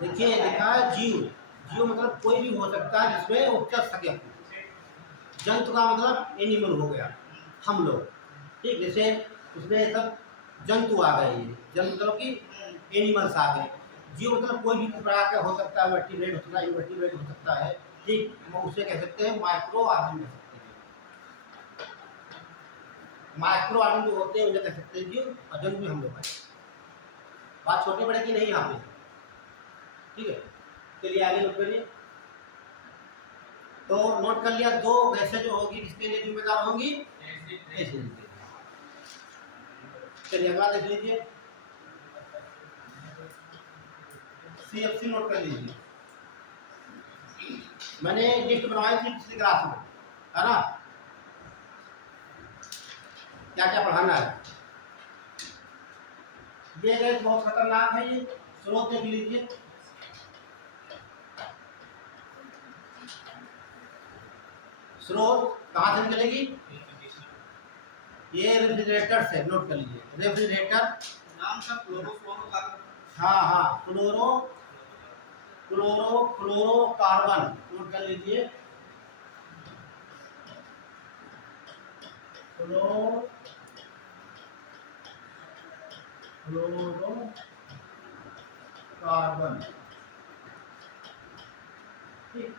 देखिए लिखा है जीव, जीव मतलब कोई भी हो सकता है जिसमें वो चल सके। जंतु का मतलब एनिमल हो गया, हम लोग, ठीक, जैसे उसमें सब जंतु आ गए, जंतु मतलब कि एनिमल्स आ गए। जीव मतलब कोई भी प्रकार का हो सकता है, वर्टिब्रेट हो सकता है, इनवर्टिब्रेट हो सकता है, ठीक, हम उसे कह सकते हैं माइक्रो ऑर्गेनिज्म कह सकते हैं। माइक्रो ऑर्गेनिज्म जो होते हैं उन्हें कह सकते हैं जीव, और जंतु भी हम लोग हैं। बात छोटे बड़े की नहीं यहाँ पे, ठीक है। चलिए आगे नोट करिए। तो नोट कर लिया, 2 गैसें जो होगी किसके लिए जिम्मेदार होंगी? एसिड के लिए। चलिए अगला देख लीजिए, CFC नोट कर लीजिए। मैंने लिस्ट बनवाई थी पिछली क्लास में, है ना, क्या क्या पढ़ाना है। ये गैस बहुत खतरनाक है, ये स्रोत देख लीजिए। स्रोत कहाँ से निकलेगी? ये रेफ्रिजरेटर से, नोट कर लीजिए, रेफ्रिजरेटर। नाम सर क्लोरोफ्लोरोकार्बन। हाँ हाँ, क्लोरोकार्बन नोट कर लीजिए। क्लोरोकार्बन, ठीक,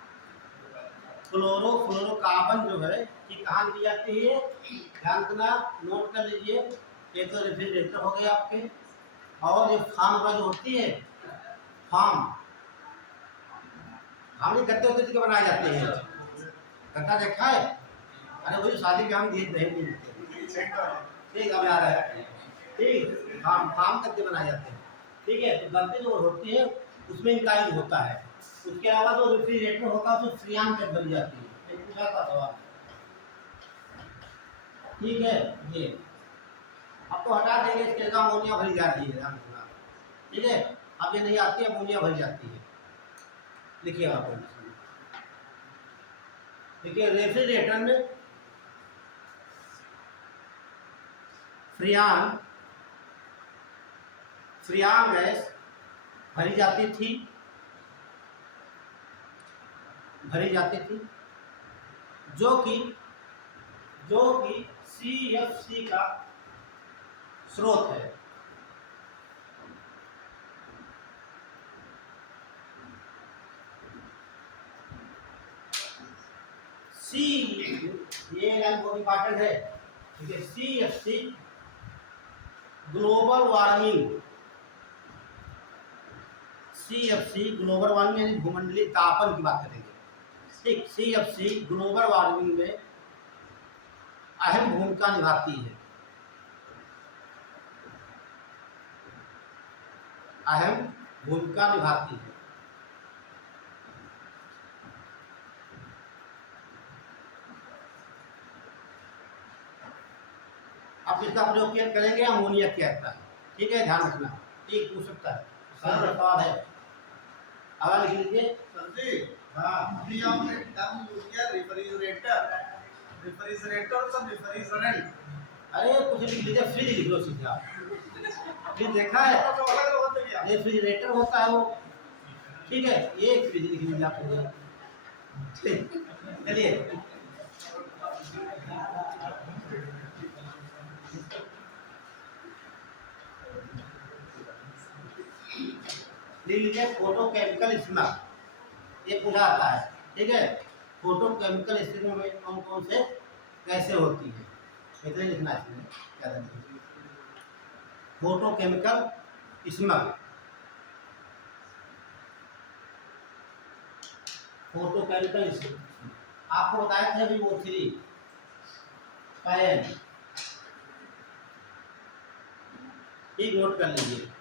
क्लोरोकार्बन जो है कि कहाँ ली जाती है? ध्यान देना, नोट कर लीजिए। ये तो रेफ्रिजरेटर हो गए आपके, और ये फार्म जो होती है, फार्म हमने गद्दे उद्दे के बनाए जाते हैं। गद्दा देखा है? अरे वही शादी में हम दिए नहीं मिलते, ठीक, अब आ रहा है, ठीक, फार्म गद्दे बनाए जाते हैं। ठीक है, तो गद्दे जो होती है उसमें इनका यूज होता है। उसके अलावा जो रेफ्रिजरेटर होता है उसमें फ्रियान गैस बन जाती है। एक पूछा था सवाल, ठीक है। ये अब तो हटा देंगे, इसके जगह अमोनिया भरी जा रही है, ध्यान रखना, ठीक है। अब ये नहीं आती है, अमोनिया भरी जाती है। लिखिएगा आप, देखिए रेफ्रिजरेटर में फ्रियान गैस भरी जाती थी, जो कि CFC का स्रोत है। सी, ये लाइन बहुत इंपॉर्टेंट है, ठीक है। CFC global warming, CFC global warming यानी भूमंडलीय तापन की बात करेंगे, ठीक। CFC ग्लोबल वार्मिंग में अहम भूमिका निभाती है, अहम भूमिका निभाती है। आप इसका प्रयोग किया करेंगे अमोनियक कहता है, ठीक है, ध्यान रखना, ठीक पूछ सकता है, सरल सवाल है। आगे लिख लीजिए। सर जी, हाँ, अभी आपने टर्म यूज किया रेफ्रिजरेटर, रेफ्रिजरेटर सब रेफ्रिजरेंट। अरे कुछ लिख लीजिए, फ्रिज लिख लो सीधे आप। फ्रिज देखा है, तो अलग अलग होते क्या? रेफ्रिजरेटर होता है वो, ठीक है, ये फ्रिज लिख लीजिए आप सीधे। चलिए लिख लीजिए फोटोकेमिकल स्मग, ये पूछा आता है, ठीक है, फोटोकेमिकल स्मग में कौन कौन से कैसे होती है, इतना लिखना है इसमें, ज़्यादा नहीं। फोटोकेमिकल स्मग, फोटोकेमिकल स्मग आपको बताया था अभी वो थ्री पैन, ठीक, नोट कर लीजिए।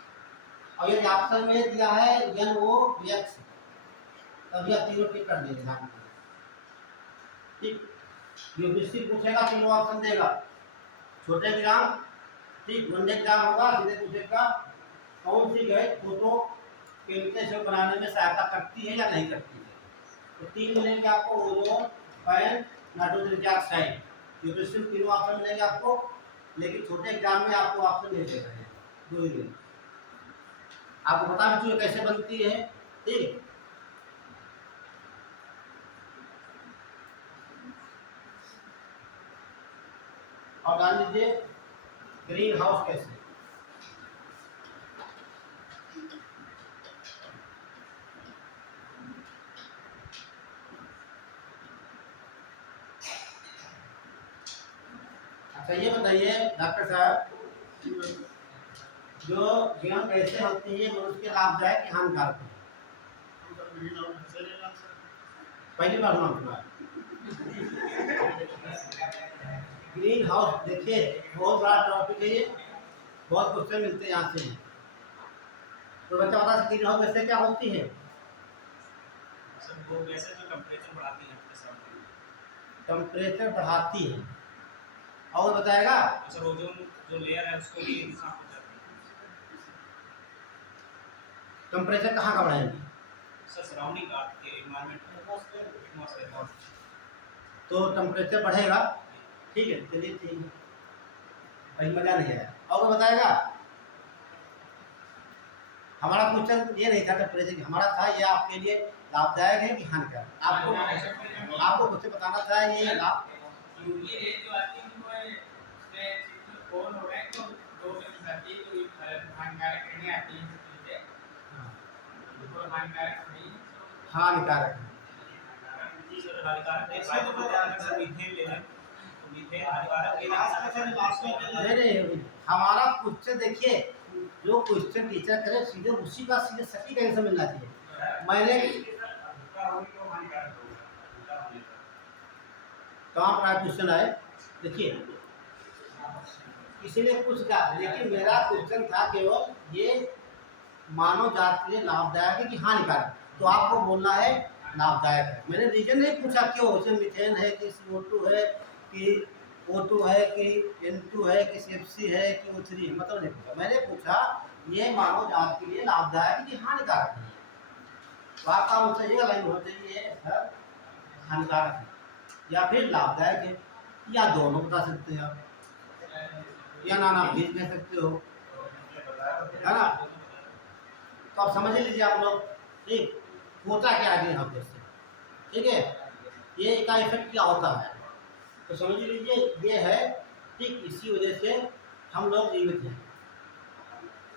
और ये ऑप्शन में दिया है NOx, तब यह तीनों टिक कर दीजिए ध्यान से, ठीक। यूपीएससी पूछेगा तीनों ऑप्शन देगा, छोटे एग्जाम, ठीक, वनडे एग्जाम होगा, सीधे पूछेगा कौन सी गैस फोटो केमिकल से बनाने में सहायता करती है या नहीं करती है। तो तीन मिलेंगे आपको, ozone, pan, nitrogen dioxide, UPSC में तीनों ऑप्शन मिलेंगे आपको, लेकिन छोटे एग्जाम में आपको ऑप्शन नहीं दे रहे हैं, दो ही दिन आपको बता भी कैसे बनती है, ठीक। और डाल लीजिए ग्रीन हाउस कैसे, अच्छा ये बताइए डॉक्टर साहब, जो गेम कैसे होती है मनुष्य के लाभदायक या हानिकारक है, पहली बार सुना। ग्रीन हाउस देखिए बहुत बड़ा टॉपिक है ये, बहुत क्वेश्चन मिलते हैं यहाँ से, तो बच्चा बता सकते ग्रीन हाउस वैसे क्या होती है। सब वो गैसें जो टेम्परेचर बढ़ाती हैं अपने साथ में। टेम्परेचर बढ़ाती है, और बताएगा सर ओजोन जो लेयर है उसको भी नुकसान पहुंचाती है। टेम्परेचर कहाँ का बढ़ाएंगे, सर सराउंडिंग के एनवायरनमेंट एटमॉस्फेयर, तो टेम्परेचर बढ़ेगा, ठीक है, चलिए ठीक है, भाई मजा नहीं आया। और बताएगा हमारा क्वेश्चन ये नहीं था टेम्परेचर की, हमारा था ये आपके लिए लाभदायक है कि हानिकारक, आपको कुछ बताना था ये लाभ। यूवी रे जो आती है वो उसमें कौन हो रहा है तो दो में आती है तो हानिकारक नहीं आती है चीजें, तो हानिकारक नहीं, हानिकारक है, जी सर हानिकारक है। फायदे बताया अगर मीथेन ले लें तो मीथेन हानिकारक है, लास्ट में नहीं हमारा क्वेश्चन देखिए, जो क्वेश्चन टीचर करे सीधे उसी का सीधे सटीक आंसर मिलना चाहिए। मैंने कहाँ पर क्वेश्चन आए देखिए, किसी ने कुछ कहा, लेकिन मेरा क्वेश्चन था केवल ये मानव जात के लिए लाभदायक है कि हानिकारक, तो आपको बोलना है लाभदायक है। मैंने रीजन नहीं पूछा क्यों, इसमें मीथेन है कि CO2 है कि O2 है कि N2 है कि CFC है कि O3 है, मतलब नहीं पूछा, मैंने पूछा ये मानव जात के लिए लाभदायक है कि हानिकारक है। तो आपका उत्तर ये लाइन होना चाहिए सर हानिकारक है या फिर लाभदायक है, या दोनों बता सकते हैं आप, या नाना बीज कह सकते हो, है ना। तो आप समझ लीजिए आप लोग, ठीक, होता क्या है ग्रीन हाउस से, ठीक है, ये का इफेक्ट क्या होता है, तो समझ लीजिए ये है, ठीक, इसी वजह से हम लोग जीवित हैं,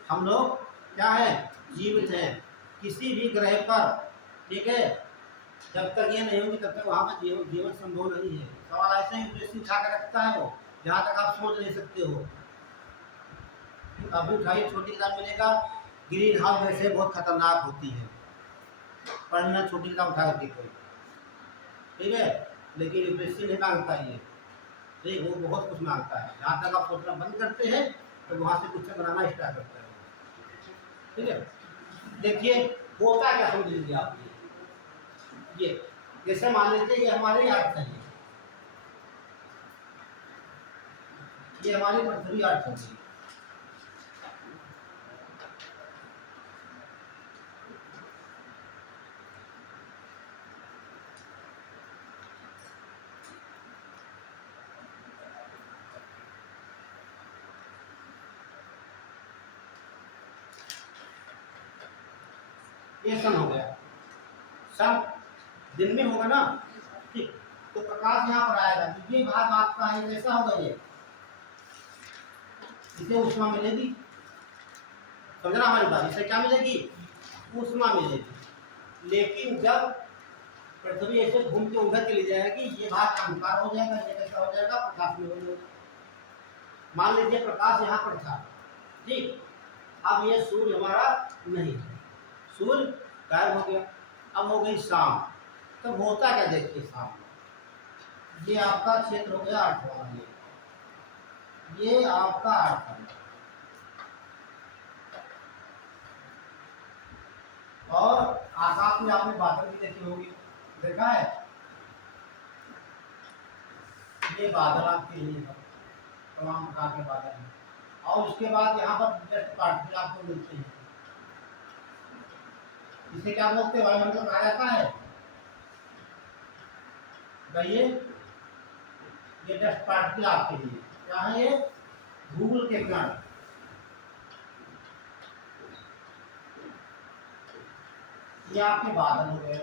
हम लोग क्या है जीवित हैं किसी भी ग्रह पर, ठीक है, जब तक ये नहीं होगी तब तक वहाँ पर जीवन संभव नहीं है। सवाल ऐसे ही प्रश्न उठा कर रखता है वो, जहाँ तक आप सोच नहीं सकते हो, अभी उठाइए छोटी किताब मिलेगा, ग्रीन हाउस वैसे बहुत खतरनाक होती है, पढ़ना छोटी किताब उठा करके कोई, ठीक है, लेकिन यूपीएससी नहीं मांगता ये, ठीक, वो बहुत कुछ मांगता है, जहाँ तक आप सोचना बंद करते हैं तो वहाँ से कुछ बनाना स्टार्ट करता है, ठीक है। देखिए होता क्या समझ लीजिए आप, ये जैसे मान लीजिए ये हमारे याद चाहिए, ये हमारी पृथ्वी अर्थ होगी। ये सन हो गया। सन दिन में होगा ना, ठीक, तो प्रकाश यहाँ पर आएगा, तो ये भाग आपका है, कैसा होगा ये, इसे ऊष्मा मिलेगी, समझना हमारी बात, इसे क्या मिलेगी, ऊष्मा मिलेगी। लेकिन जब पृथ्वी ऐसे घूम के उधर चली जाएगी, ये भाग अंधकार हो जाएगा, ये कैसा हो जाएगा, प्रकाश में हो जाएगा। मान लीजिए प्रकाश यहाँ पर था, ठीक, अब ये सूर्य हमारा नहीं है, सूर्य गायब हो गया, अब हो गई शाम। तब होता क्या देखिए शाम में, ये आपका क्षेत्र हो गया आठवां, ये आपका आठवां, और आकाश में आपने बादल भी देखे होंगे, देखा है, ये बादल आपके लिए तमाम प्रकार के बादल हैं। और उसके बाद यहाँ पर डस्ट पार्टिकल आपको मिलते हैं, इसे क्या बोलते हैं, वायुमंडल कहा जाता है। बताइए, ये डस्ट पार्टिकल आपके लिए क्या है, ये धूल के कण, ये आपके बादल हो गए।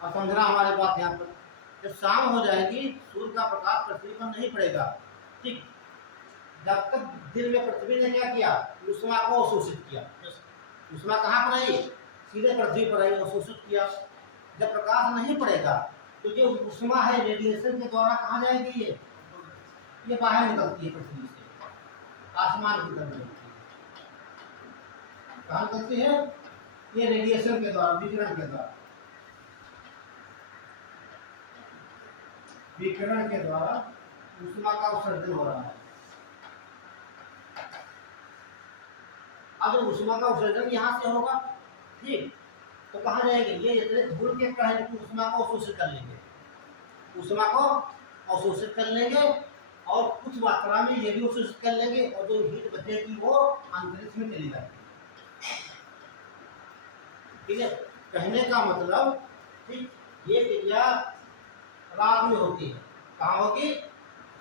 अब समझना हमारी बात यहाँ पर, जब शाम हो जाएगी सूर्य का प्रकाश पृथ्वी पर नहीं पड़ेगा, ठीक, जब तक दिन में पृथ्वी ने क्या किया, ऊष्मा को अवशोषित किया। ऊष्मा कहाँ पर आई, सीधे पृथ्वी पर आई, अवशोषित किया। जब प्रकाश नहीं पड़ेगा तो जो ऊष्मा है रेडिएशन के द्वारा कहाँ जाएगी, ये बाहर निकलती है पृथ्वी से, आसमान की तरफ निकलती है। कहाँ निकलती है, ये रेडिएशन के द्वारा, विकिरण के द्वारा, विकिरण के द्वारा ऊष्मा का उत्सर्जन हो रहा है। अगर ऊष्मा का उत्सर्जन यहाँ से होगा, ठीक, तो कहाँ जाएंगे, ये जितने धूल के कण हैं ऊष्मा को अवशोषित कर लेंगे, ऊष्मा को अवशोषित कर लेंगे, और कुछ मात्रा में ये भी अवशोषित कर लेंगे, और जो हीट बचेगी वो अंतरिक्ष में चली जाएगी। ठीक है, कहने का मतलब, ठीक, ये क्रिया रात में होती है, कहाँ होगी,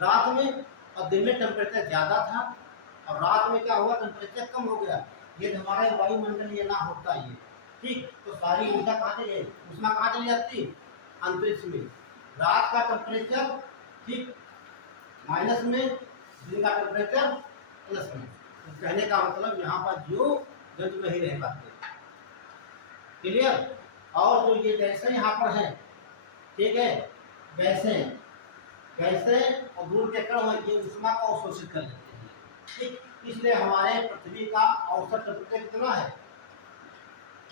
रात में, और दिन में टेम्परेचर ज़्यादा था, और रात में क्या हुआ, टेम्परेचर कम हो गया, ये हमारे वायुमंडल ये ना होता ये, ठीक, तो सारी ऊर्जा कहाँ चली, ऊष्मा कहाँ चली जाती, अंतरिक्ष में। रात का टेम्परेचर, ठीक, माइनस में, दिन का टेम्परेचर प्लस में। तो कहने का मतलब यहाँ पर जो जंतु नहीं रह पाते, क्लियर। और जो ये गैसें यहाँ पर हैं, ठीक है, गैसें और दूर के कण ये ऊष्मा को अवशोषित कर लेते हैं, ठीक, इसलिए हमारे पृथ्वी का औसत टेम्परेचर कितना है,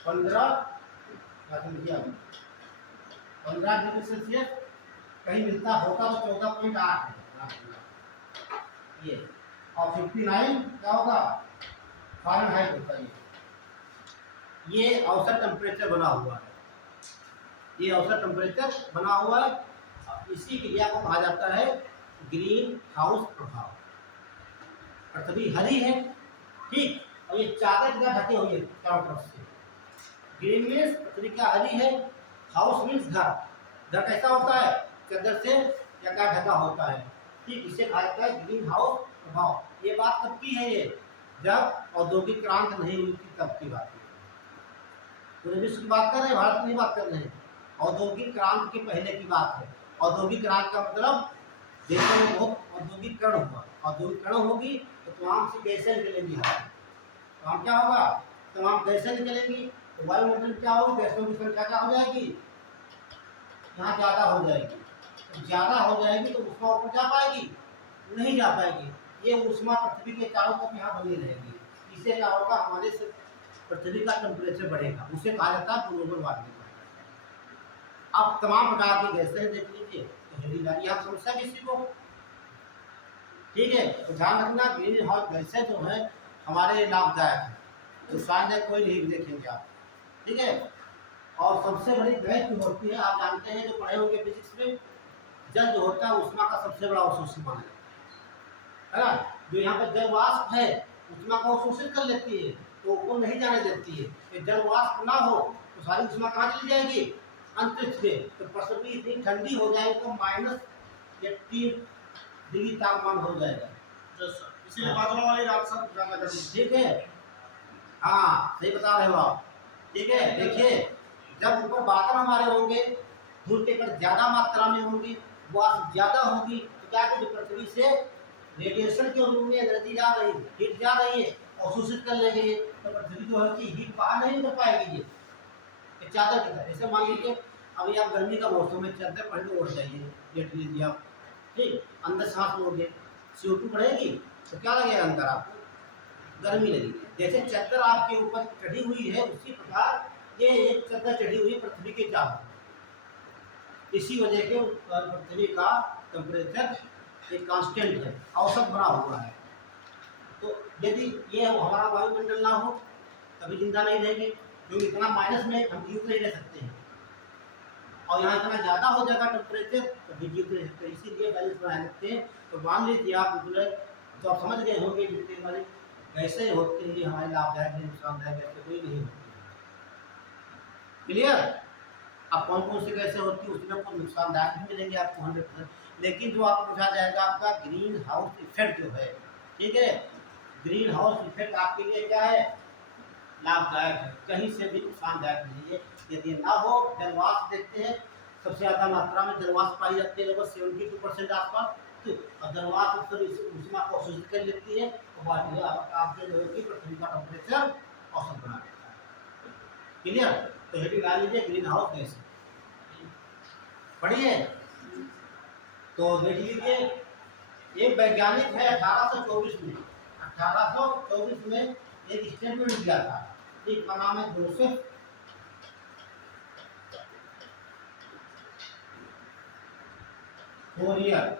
15 डिग्री सेल्सियस, कहीं मिलता होता तो 14.8 है ये, और 59 क्या होगा, फ़ारेनहाइट होता है। ये औसत टेम्परेचर बना हुआ है, ये औसत टेम्परेचर बना हुआ है। इसी क्रिया को कहा जाता है ग्रीन हाउस प्रभाव। पृथ्वी हरी है, ठीक, और ये चादर क्या ढके हुए चारों तरफ से। ग्रीन मीन्स पृथ्वी का हरी है, हाउस मीन्स घर। घर कैसा होता है, चादर से या क्या ढका होता है, ठीक, इसे कहा जाता है ग्रीन हाउस प्रभाव। ये बात कब की है, ये जब औद्योगिक क्रांति नहीं हुई थी तब की बात है। पूरे विश्व की बात कर रहे हैं, भारत की नहीं बात कर रहे हैं, औद्योगिक क्रांति के पहले की बात है। औद्योगिक क्रांति का मतलब देशों में बहुत औद्योगिकरण हुआ, औद्योगिकरण होगी तो तमाम सी गैसें निकलेंगी, तमाम क्या होगा, तमाम गैसें निकलेंगी, तो वायुमंडल क्या होगी, गैसों की संख्या क्या हो जाएगी, यहाँ ज़्यादा हो जाएगी। तो ज़्यादा हो जाएगी तो ऊष्मा ऊपर जा पाएगी, नहीं जा पाएगी। ये ऊष्मा पृथ्वी के चारों तरफ यहाँ बनी रहेगी। इससे क्या होगा, हमारे से पृथ्वी का टेम्परेचर बढ़ेगा, उसे कहा जाता है ग्लोबल वार्मिंग। आप तमाम प्रकार की गैसें देख लीजिए, तो हेलीदारी आप समस्या किसी को, ठीक है, तो ध्यान रखना ग्रीन हाउस गैसें जो है हमारे लिए लाभदायक है, तो शायद कोई नहीं देखेंगे आप, ठीक है। और सबसे बड़ी गैस जो होती है, आप जानते हैं, जो पढ़े होंगे फिजिक्स में, जल जो होता है उष्मा का सबसे बड़ा अवशोषक माना जाता है ना। जो यहाँ पे जल वाष्प है उष्मा को अवशोषित कर लेती है, तो ऊपर नहीं जाने देती है। कि जल वाष्प ना हो तो सारी उष्मा कहाँ चली जाएगी, अंतरिक्ष में। तो पृथ्वी इतनी ठंडी हो जाएगी तो -80 डिग्री तापमान हो जाएगा। इसीलिए बादलों वाली रात सब ज्यादा गर्मी। ठीक है, हाँ सही बता रहे हो आप। ठीक है, देखिए जब ऊपर बादल हमारे होंगे, धूल के कण ज्यादा मात्रा में होंगी, वाष्प ज्यादा होगी, तो क्या कि पृथ्वी से रेडिएशन के रूप में एनर्जी जा रही है, हीट जा रही है, अवशोषित कर लेगी ये। तो पृथ्वी जो है कि हीट बाहर नहीं कर पाएगी ये एक चादर की तरह। जैसे मान लीजिए अभी आप गर्मी का मौसम में चादर पहन के ओढ़ जाइए, लेट लीजिए आप, ठीक, अंदर सांस लोगे, CO2 बढ़ेगी तो क्या लगेगा अंदर आपको, गर्मी लगेगी। जैसे चादर आपके ऊपर चढ़ी हुई है उसी प्रकार ये एक चादर चढ़ी हुई है पृथ्वी के चारों। इसी वजह के पृथ्वी का टेम्परेचर एक कांस्टेंट है, औसत बना हुआ है। तो यदि ये हमारा वायुमंडल ना हो कभी जिंदा नहीं रहेंगे, क्योंकि इतना माइनस में हम जीवित नहीं रह सकते हैं, और यहाँ इतना ज़्यादा हो जाएगा टेम्परेचर तो भी जीवित रह सकते हैं। इसीलिए बैलेंस बनाए रखते हैं। तो मान लीजिए आप जो आप समझ गए होंगे जितने वाले कैसे होते हैं, ये हमारे लाभदायक है नुकसानदायक ऐसे कोई नहीं होती। क्लियर। अब कौन कौन से कैसे होती है उसमें कुछ नुकसानदायक भी मिलेंगे आपको 100%, लेकिन जो आपको पूछा जाएगा आपका ग्रीन हाउस इफेक्ट जो है, ठीक है, ग्रीन हाउस इफेक्ट आपके लिए क्या है, लाभदायक है, कहीं से भी नुकसानदायक नहीं है। यदि ना हो, जलवाष्प देखते हैं सबसे ज़्यादा मात्रा में जलवाष्प पाई जाती है, लगभग 72% आसपास, और जलवाष्प अक्सर ऊष्मा को अवशोषित कर लेती है और बाकी आपके जो है कि पृथ्वी का टेम्परेचर औसत बना देता है। क्लियर। तो हेडिंग डाल लीजिए ग्रीन हाउस गैस, पढ़िए। तो देख लीजिए एक वैज्ञानिक है 1824 में एक स्टेटमेंट दिया था, एक का नाम है जोसेफ फोरियर।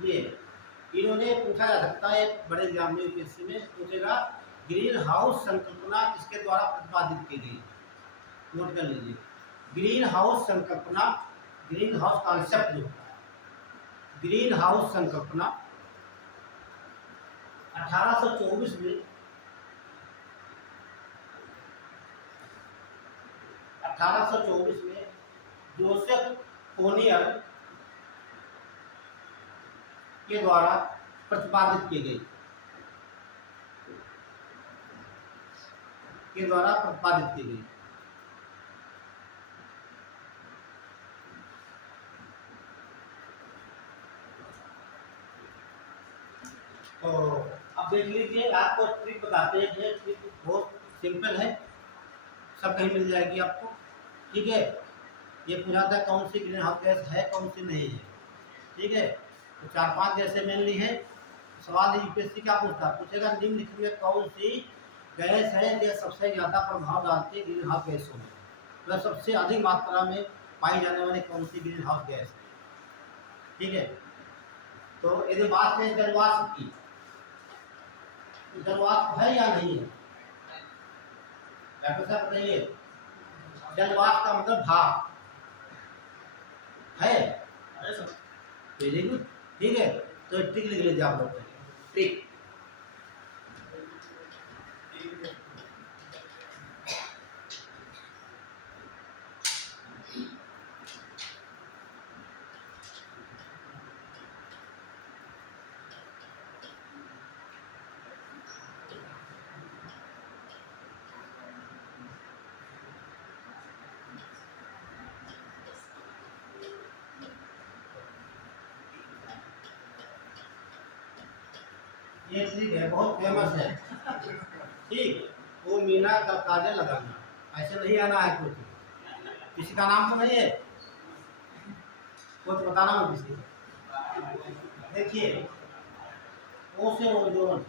ये इन्होंने पूछा जा सकता है बड़े एग्जाम में, यूपीएससी में पूछेगा ग्रीन हाउस संकल्पना किसके द्वारा प्रतिपादित की गई। नोट कर लीजिए, ग्रीन हाउस संकल्पना, ग्रीन हाउस कॉन्सेप्ट जो होता है, ग्रीन हाउस संकल्पना 1824 में 1824 में जोसेफ फोरियर के द्वारा प्रतिपादित की गई, के द्वारा प्रतिपादित की गई। तो अब देख लीजिए, आपको ट्रिक बताते हैं, ये ट्रिक बहुत सिंपल है, सब कहीं मिल जाएगी आपको। ठीक है, ये पूछा था कौन सी ग्रीन हाउस गैस है कौन सी नहीं है। ठीक है, तो 4-5 गैसें मेनली है। सवाल यूपीएससी क्या पूछेगा निम्नलिखित में कौन सी गैस है जो सबसे ज़्यादा प्रभाव डालती है ग्रीन हाउस गैसों में, मतलब सबसे अधिक मात्रा में पाई जाने वाली कौन सी ग्रीन हाउस गैस है। ठीक है, तो यदि बात करें जलवाष्प की, जलवाष्प है या नहीं है, डॉक्टर साहब बताइए। जलवाष्प का मतलब भाप है, वेरी गुड। ठीक है, तो ट्रिक लिख लीजिए आप लोग, ट्रिक। ये ट्रिक है, बहुत फेमस है। ठीक, वो मीना का काजल लगाना, ऐसे नहीं आना है कुछ, किसी का नाम तो नहीं है, कुछ बताना मत किसी को। देखिए, ओ से ओजोन,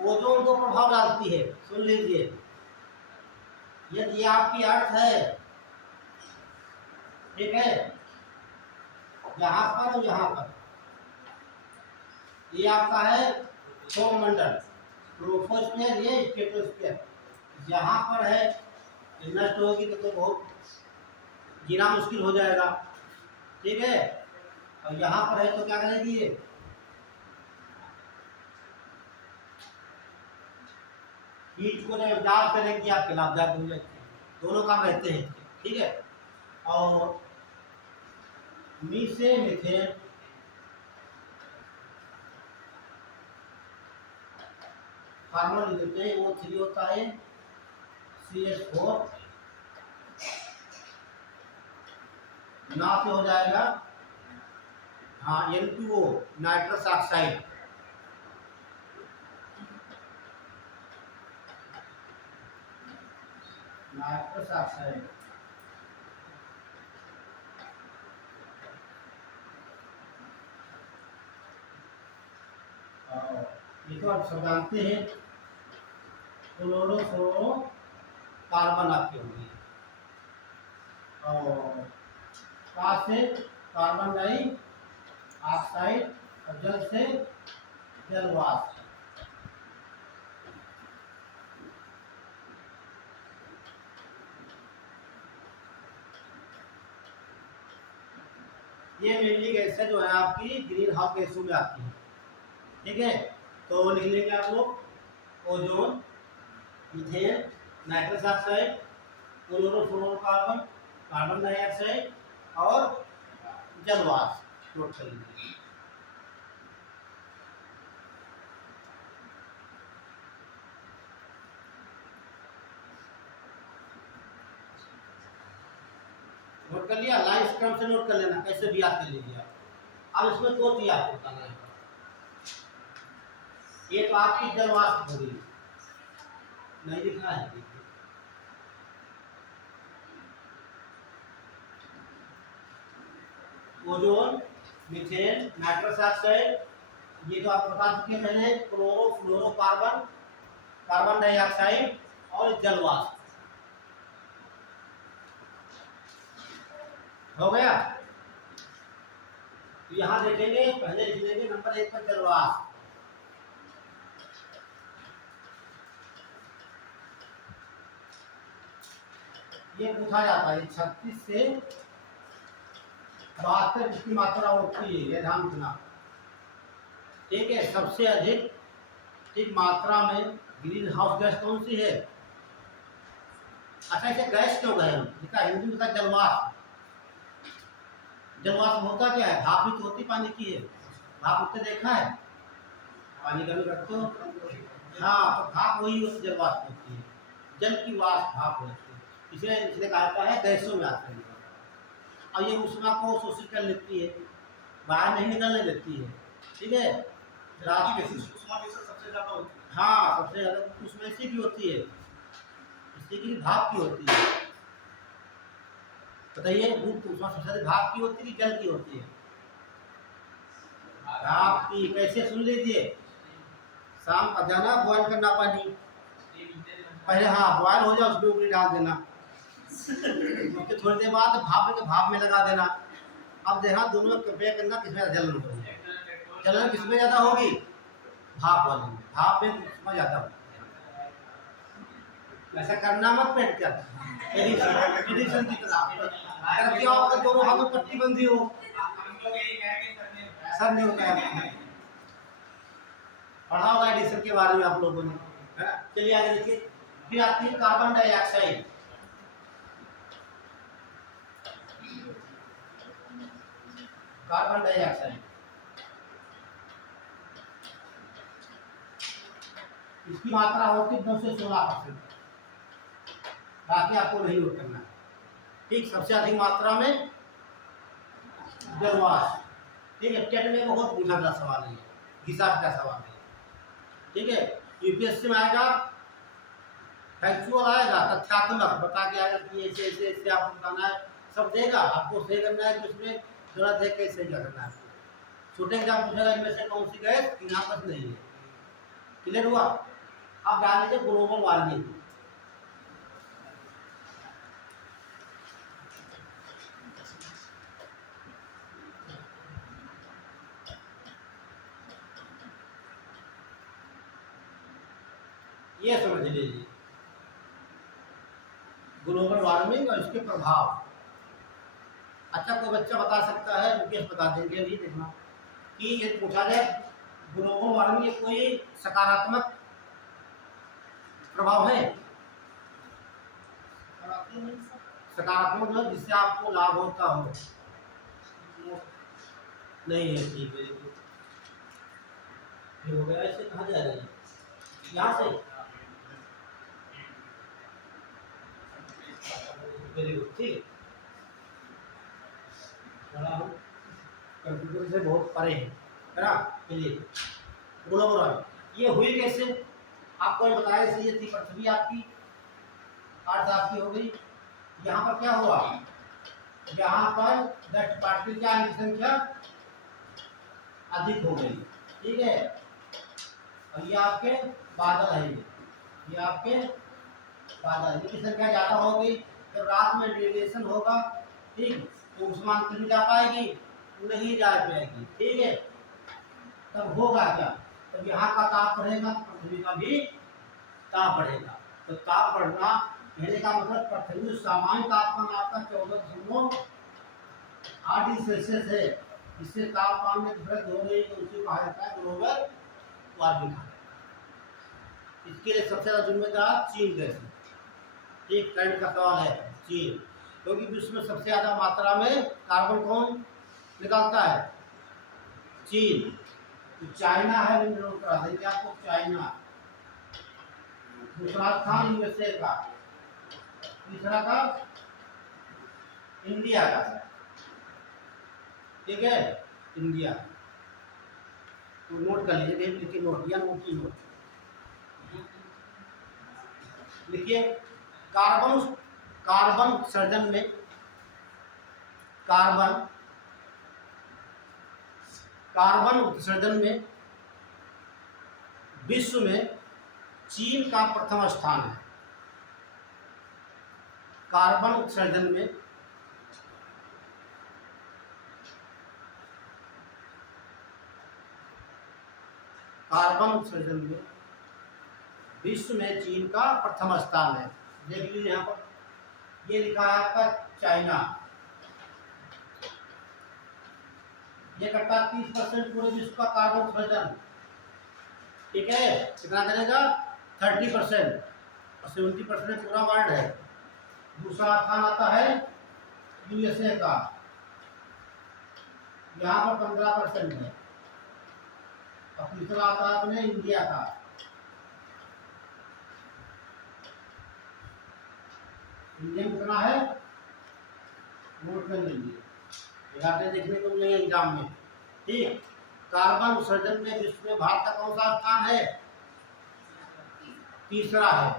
ओजोन को प्रभाव डालती है। सुन लीजिए, यदि आपकी अर्थ है, ठीक है, यहाँ पर और यहाँ पर, ये आपका है सौरमंडल, ट्रोपोस्फीयर, ये स्ट्रेटोस्फीयर। यहाँ पर है नष्ट होगी तो बहुत जीना मुश्किल हो जाएगा, ठीक है। और यहाँ पर है तो क्या करेगी ये, हीट को जब डाल करेंगे आपके लाभदायक हो जाते हैं, दोनों काम रहते हैं, ठीक है। और मी से मिथेन फार्मूला लिख देते हैं, वो 3 होता है CH4, ना से हो जाएगा हाँ N2O nitrous oxide, nitrous oxide. ये तो आप सब जानते हैं, क्लोरोफ्लोरो कार्बन आपके होंगे, और का से कार्बन डाई ऑक्साइड, और जल से जलवाष्प। ये मेनली गैसें जो है आपकी ग्रीन हाउस गैसों में आती है, ठीक है। तो लिख लेंगे आप लोग ozone, methane, nitrous oxide, chlorofluorocarbon, carbon dioxide और जलवाष्प नोट कर लीजिए। नोट कर लिया, लाइन क्रम से नोट कर लेना, कैसे भी याद कर लीजिए आप। अब इसमें 2 चीज आपको बताना है, ये तो आपकी जलवाष्प हो गई, नहीं लिखना है, ओजोन, मीथेन, नाइट्रस ऑक्साइड, ये तो आप बता चुके हैं पहले, क्लोरोफ्लोरोकार्बन, कार्बन डाइऑक्साइड और जलवाष्प। हो गया। तो यहाँ देखेंगे, पहले लिख लेंगे नंबर 1 पर जलवाष्प, ये पूछा जाता है 36 से 72 इसकी मात्रा होती है, ये ध्यान रखना, ठीक है। सबसे अधिक ठीक मात्रा में ग्रीन हाउस गैस कौन सी है? अच्छा, इसे गैस क्यों गए हम, इसका हिंदी में था जलवाष्प। जलवाष्प होता क्या है? भाप भी तो होती पानी की है, भाप उठते देखा है, पानी का भी रखते हो, हाँ, तो भाप वही जलवाष्प होती है, जल की वाष्प भाप होती है, इसलिए इसने कहा है गैसों में आते हैं। और ये ऊष्मा को शोषित कर लेती है, बाहर नहीं निकलने देती है, ठीक है। रात के सबसे ज्यादा होती है, हाँ, सबसे ज़्यादा उसमें इसी की होती है, इसी की भाप की होती है। बताइए, रूप ऊष्मा सबसे ज़्यादा भाप की होती है कि जल की होती है? भाप की। कैसे? सुन लीजिए, शाम का जाना बॉयल करना पानी, पहले हाँ बॉयल हो जाए, उसमें उंगली डाल देना, उसके थोड़ी देर बाद भाप में लगा देना। अब देखना दोनों में कंपेयर करना किसमें जलन होगी, जलन किसमें ज़्यादा होगी? भाप वाले में, भाप में ऊष्मा ज़्यादा होगी। ऐसा करना मत, पेट क्या एडिशन की तरह अगर क्या होगा, दोनों हाथों पट्टी बंधी हो, सर ने बताया, पढ़ा होगा एडिशन के बारे में आप लोगों ने, है ना। चलिए आगे देखिए, फिर आती है कार्बन डाइऑक्साइड। कार्बन डाइऑक्साइड इसकी मात्रा होती है 9 से 16%, बाकी आपको नहीं नोट करना है, ठीक। सबसे अधिक मात्रा में जलवाष्प, ठीक है। टेट में बहुत पूछा गया सवाल है, हिसाब का सवाल है, ठीक है। यूपीएससी में आएगा, फैक्चुअल आएगा, तथ्यात्मक बता के आएगा कि ऐसे ऐसे ऐसे आपको बताना है, सब देगा, आपको सही करना है कि उसमें जरूरत है कैसे क्या करना है आपको। छोटे एग्जाम पूछेगा इनमें से कौन सी गैस यहाँ पर नहीं है, क्लियर हुआ। अब डाल लीजिए ग्लोबल वार्मिंग, ये समझ लीजिए ग्लोबल वार्मिंग और इसके प्रभाव। अच्छा, कोई बच्चा बता सकता है, मुकेश बता देंगे अभी, देखना कि ये पूछा जाए ग्लोबल वार्मिंग ये कोई सकारात्मक प्रभाव है? सकारात्मक मतलब जिससे आपको लाभ होता हो? नहीं है, ठीक है। ये हो गया, इससे कहाँ जा रही है? यहाँ से वेरी गुड, ठीक है। कंप्यूटर से बहुत परे है ना। चलिए, ग्लोबल वार्मिंग ये हुई कैसे? आपको ये बताया, जैसे ये थी पृथ्वी आपकी, अर्थ आपकी हो गई, यहाँ पर क्या हुआ? यहाँ पर डस्ट पार्टिकल की संख्या अधिक हो गई, ठीक है। और ये आपके बादल है, ये आपके बादल, इनकी संख्या ज्यादा हो गई। जब रात में रेडिएशन होगा, ठीक, तो ऊष्मा अंतर में जा पाएगी? नहीं जा पाएगी, ठीक है। तब होगा क्या? तब यहाँ का ताप बढ़ेगा, पृथ्वी का भी ताप बढ़ेगा। तो ताप बढ़ना कहने का मतलब पृथ्वी में सामान्य तापमान आपका 14.8 डिग्री सेल्सियस है। इससे तापमान में वृद्धि हो रही है, तो उसे कहा जाता है ग्लोबल वार्मिंग। इसके लिए सबसे ज्यादा जिम्मेदार चीन देश है। एक करंट का सवाल है, चीन, क्योंकि विश्व में सबसे ज्यादा मात्रा में कार्बन कौन निकालता है? चीन। तो चाइना है, नोट करा देंगे आपको, चाइना। दूसरा स्थान यूएसए का, तीसरा का इंडिया का, ठीक है, इंडिया। तो नोट कर लीजिए, लिखिए नोट, या नोट की नोट लिखिए। कार्बन उत्सर्जन में कार्बन उत्सर्जन में विश्व में चीन का प्रथम स्थान है। कार्बन उत्सर्जन में विश्व में चीन का प्रथम स्थान है। देख लीजिए यहाँ पर ये लिखा है आपका चाइना। ये करता 30% पूरे विश्व का कार्बन उत्सर्जन, ठीक है। कितना करेगा? 30%, और 70% पूरा वर्ल्ड है। दूसरा स्थान आता है यूएसए का, यहाँ पर 15% है। और तीसरा आता है अपने इंडिया का। इंडिया में कितना है? नोट कर लीजिए, देखने को मिलेगा एग्जाम में, ठीक। कार्बन उत्सर्जन में विश्व में भारत का कौन सा स्थान है? तीसरा है।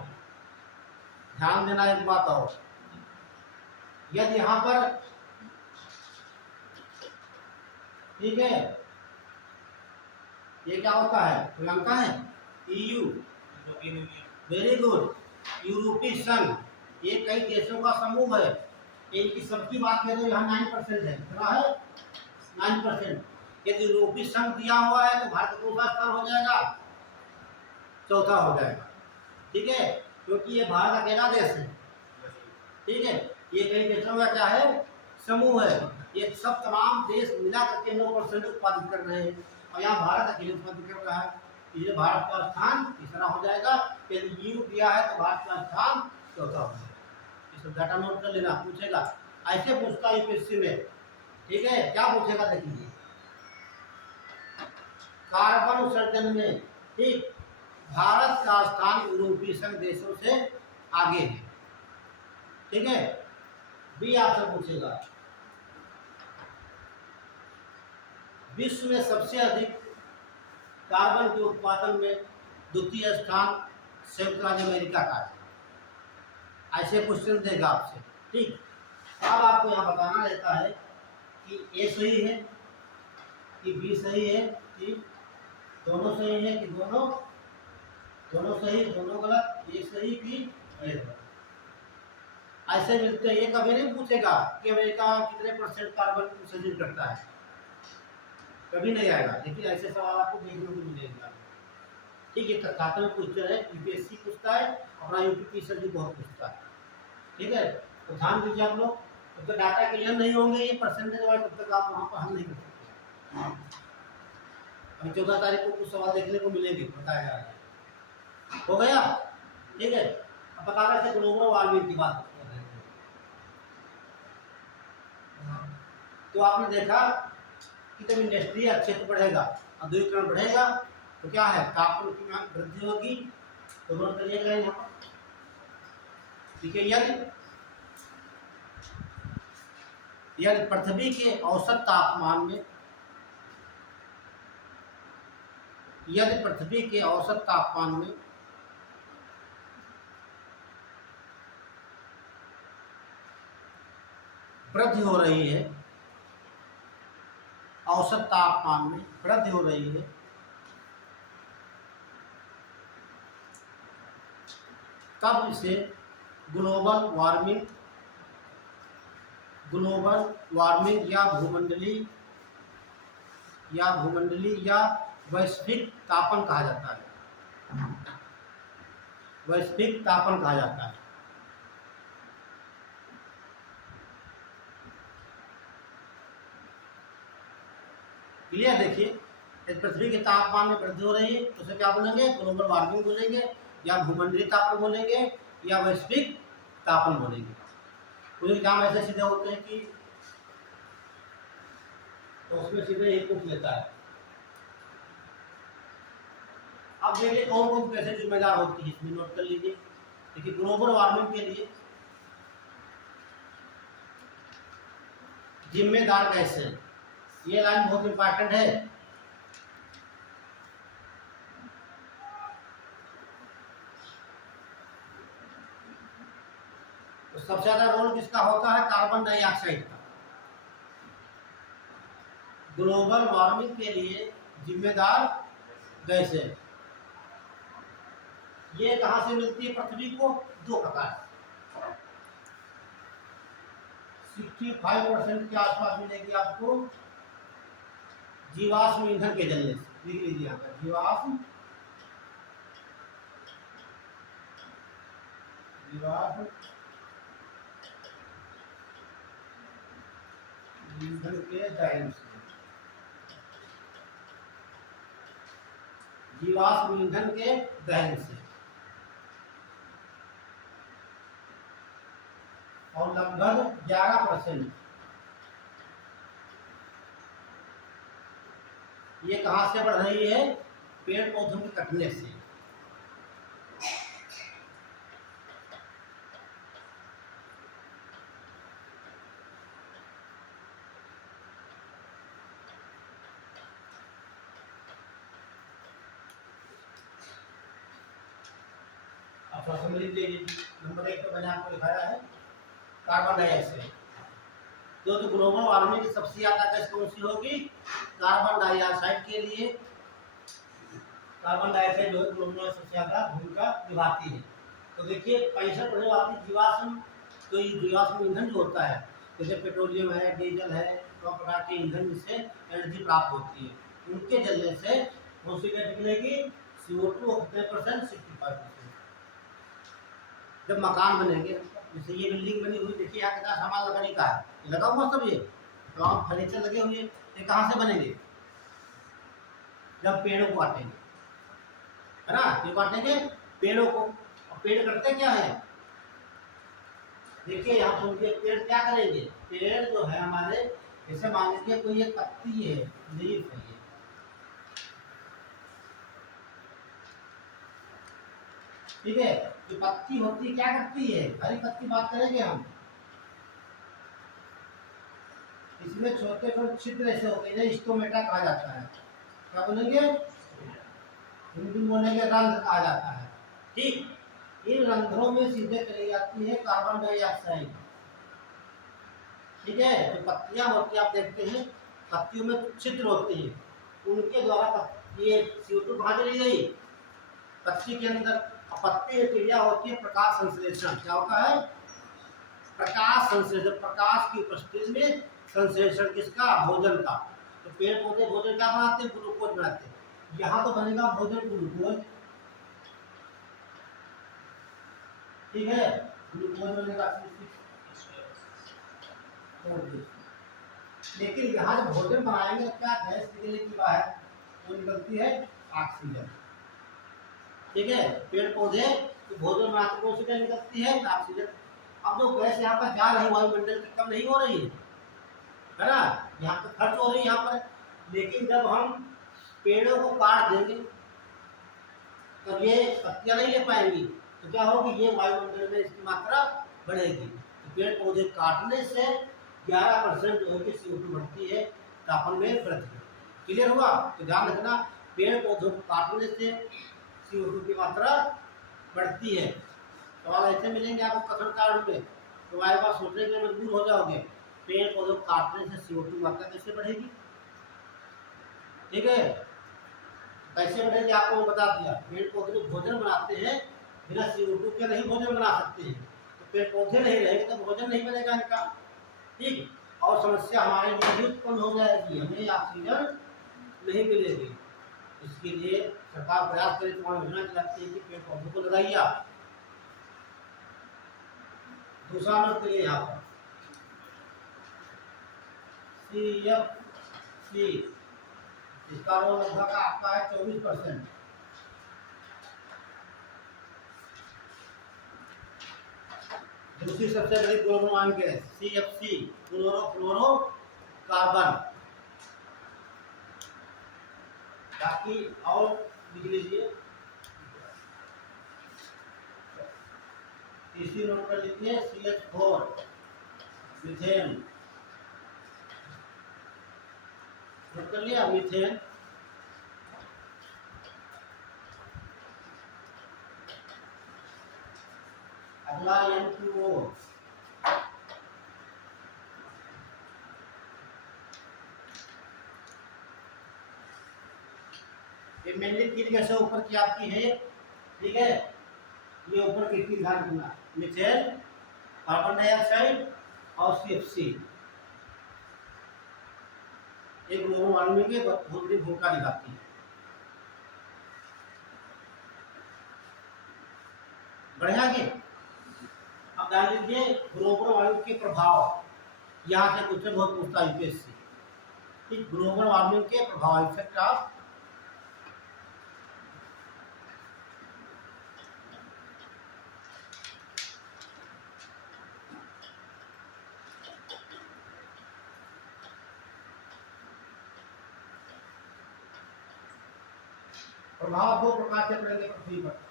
ध्यान देना एक बात और, यदि यहाँ पर, ठीक है, ये क्या होता है? श्रीलंका है, EU, वेरी गुड, यूरोपीय संघ। ये कई देशों का समूह है। इनकी सबकी बात करें तो यहाँ 9% है। कितना है? 9%। यदि यूरोपीय संघ दिया हुआ है तो भारत कौन सा स्थान हो जाएगा? चौथा हो जाएगा, ठीक है, क्योंकि ये भारत अकेला देश है, ठीक है। ये कई देशों का क्या है? समूह है। ये सब तमाम देश मिला करके 9% उत्पादित कर रहे हैं, और यहाँ भारत अकेले उत्पादित कर रहा है। इसलिए भारत का स्थान तीसरा हो जाएगा। यदि EU दिया है तो भारत का स्थान चौथा हो जाएगा। इस डाटा नोट कर लेना, पूछेगा, ऐसे पूछता है यूपीएससी में, ठीक है। क्या पूछेगा देखिए, कार्बन उत्सर्जन में, ठीक, भारत का स्थान यूरोपीय संघ देशों से आगे है, ठीक है। भी आपसे पूछेगा, विश्व में सबसे अधिक कार्बन के उत्पादन में द्वितीय स्थान संयुक्त राज्य अमेरिका का है। ऐसे क्वेश्चन देगा आपसे, ठीक। अब आपको यहाँ बताना रहता है कि ए सही है कि बी सही है, कि दोनों सही है कि दोनों सही, दोनों गलत, ये सही कि ये गलत। ऐसे मिलते हैं। ये कभी नहीं पूछेगा कि अमेरिका कितने % कार्बन उत्सर्जन करता है, कभी नहीं आएगा। लेकिन ऐसे सवाल आपको देखने को मिलेगा, ठीक है, तथ्यात्मक में क्वेश्चन है, यूपीएससी पूछता है, अपना यूपी सर भी बहुत पूछता है। ठीक है, तो ध्यान दीजिए आप लोग। जब तक डाटा क्लियर नहीं होंगे ये परसेंटेज वाले, तब तक आप वहाँ पर हल नहीं कर सकते। अभी 14 तारीख को कुछ सवाल देखने को मिलेंगे, बताया जा रहा है। हो गया? ठीक है, अब बता रहे थे ग्लोबल वार्मिंग की बात कर रहे थे। तो आपने देखा कि जब इंडस्ट्री अच्छे से बढ़ेगा, औद्योगिकरण बढ़ेगा, तो क्या है, तापमान में वृद्धि होगी, तो नोट करिएगा यहाँ पर। ठीक है, यदि पृथ्वी के औसत तापमान में, यदि पृथ्वी के औसत तापमान में वृद्धि हो रही है, औसत तापमान में वृद्धि हो रही है, तब इसे ग्लोबल वार्मिंग या वैश्विक तापन कहा जाता है। वैश्विक तापन कहा जाता है। क्लियर? देखिए, इस पृथ्वी के तापमान में वृद्धि हो रही है तो उसे क्या बोलेंगे, ग्लोबल वार्मिंग बोलेंगे, या भूमंडलीय तापन बोलेंगे, या वैश्विक तापन बोलेंगे। कुछ एग्जाम ऐसे सीधे होते हैं कि तो उसमें सीधे एक पूछ लेता है। अब देखिए कौन कौन कैसे जिम्मेदार होती है, इसमें नोट कर लीजिए। देखिए, ग्लोबल वार्मिंग के लिए जिम्मेदार कैसे, ये लाइन बहुत इंपॉर्टेंट है। तो सबसे ज्यादा रोल किसका होता है, कार्बन डाइऑक्साइड का। ग्लोबल वार्मिंग के लिए जिम्मेदार गैस है। ये कहां से मिलती है पृथ्वी को, दो प्रकार से। 65% के आसपास मिलेगी आपको जीवाश्म ईंधन के जलने से। लिख लीजिए यहाँ पर, जीवाश्म ईंधन के दहन से, जीवाश्म ईंधन के दहन से। और लगभग 11% ये कहां से बढ़ रही है, पेड़ पौधों के कटने से। आप समझ लीजिए, नंबर 1 पर मैंने आपको दिखाया है कार्बन डाइऑक्साइड। तो ग्लोबल वार्मिंग की सबसे ज्यादा गैस कौन सी होगी, कार्बन डाइऑक्साइड के लिए। कार्बन डाइऑक्साइड जो है ग्लोबल में सबसे ज्यादा भूमिका निभाती है। तो देखिए 65% आती जीवाश्म। तो ये जीवाश्म ईंधन जो होता है, जैसे पेट्रोलियम है, डीजल है, तो प्रकार के ईंधन जिससे एनर्जी प्राप्त होती है, उनके जलने से कौन सी गैस निकलेगी, CO2 कितने परसेंट, 65%। जब मकान बनेंगे, जैसे ये बिल्डिंग बनी हुई, देखिए यहाँ कितना सामान लकड़ी का है, लगा हुआ सब ये तो फर्नीचर लगे हुए, ये कहाँ से बनेंगे, जब पेड़ों को काटेंगे, है ना, ये काटेंगे पेड़ों को। और पेड़ कटते क्या है, देखिए यहाँ सुनिए, पेड़ क्या करेंगे, पेड़ जो है हमारे, जैसे मान लीजिए कोई एक पत्ती है, लीफ है, ठीक है, जो पत्ती होती है क्या करती है, हरी पत्ती बात करेंगे हम, इसमें छोटे छोटे छिद्र ऐसे होते हैं, स्टोमेटा कहा जाता है। क्या बोलेंगे, हिंदी में बोलेंगे रंध्र कहा जाता है। ठीक, इन रंध्रों में सीधे चली जाती है कार्बन डाइऑक्साइड। ठीक है, जो पत्तियां होती है आप देखते हैं, पत्तियों में छिद्र होते हैं, उनके द्वारा ये CO2 कहाँ चली गई, पत्ती के अंदर। पत्ती की क्रिया होती है प्रकाश संश्लेषण। क्या होता है, प्रकाश संश्लेषण, प्रकाश की उपस्थिति में संश्लेषण किसका, भोजन का। तो पेड़ पौधे भोजन क्या बनाते हैं, ग्लूकोज बनाते हैं। यहाँ तो बनेगा भोजन ग्लूकोज, ठीक है, ग्लूकोज बनेगा लेकिन यहाँ जब भोजन बनाएंगे तो क्या गैस निकलने की बात है, वो निकलती है ऑक्सीजन। ठीक है, पेड़ पौधे तो भोजन बनाते कौन सी गैस निकलती है, ऑक्सीजन। अब जो गैस यहाँ पर जा रही है वायुमंडल में कम नहीं हो रही है ना, यहाँ पर खर्च हो रही है यहाँ पर। लेकिन जब हम पेड़ों को काट देंगे तब ये पत्तियां नहीं ले पाएंगी, तो क्या होगी, ये वायुमंडल में इसकी मात्रा बढ़ेगी। तो पेड़ पौधे काटने से 11% जो है कि CO2 बढ़ती है, तापमान में वृद्धि। क्लियर हुआ? तो ध्यान रखना, पेड़ पौधों को काटने से CO2 की मात्रा बढ़ती है। सवाल ऐसे मिलेंगे आपको कथन कारण में, तो हमारे पास सोचने के लिए मजबूर हो जाओगे, पेड़ पौधों को काटने से CO2 मात्रा कैसे बढ़ेगी। ठीक है, कैसे बढ़ेगी आपको मैं बता दिया। पेड़ पौधे जो भोजन बनाते हैं बिना CO2 के नहीं भोजन बना सकते हैं, तो पेड़ पौधे नहीं रहेंगे तो भोजन नहीं बनेगा इनका। ठीक, और समस्या हमारे लिए भी उत्पन्न हो जाएगी, हमें ऑक्सीजन नहीं मिलेगी। इसके लिए सरकार प्रयास करे, तुम्हारी योजना चलाती है कि पेड़ पौधों को लगाइए आप। दूसरा नंबर के लिए यहाँ पर CFC, इसका रोल लगभग आपका है 24%। दूसरी सबसे बड़ी क्लोरोफॉर्म गैस CFC, क्लोरोफ्लोरोकार्बन। बाकी और लिख लीजिए, तीसरी नोट कर लीजिए CH4, मीथेन। नोट कर लिया, मीथेन। अगला N2O, ये मेनली 3 गैसें ऊपर की आपकी है। ठीक है, ये ऊपर की 3 ध्यान रखना, मीथेन, कार्बन डाइऑक्साइड और CFC। एक ग्लोबल वार्मिंग में बहुत बड़ी भूमिका निभाती है। बढ़िया के अब जान लीजिए ग्लोबल वार्मिंग के प्रभाव, यहाँ से क्वेश्चन बहुत पूछता है यूपीएससी। ग्लोबल वार्मिंग के प्रभाव, इफेक्ट ऑफ प्रभाव 2 प्रकार से पड़ेंगे पृथ्वी पर।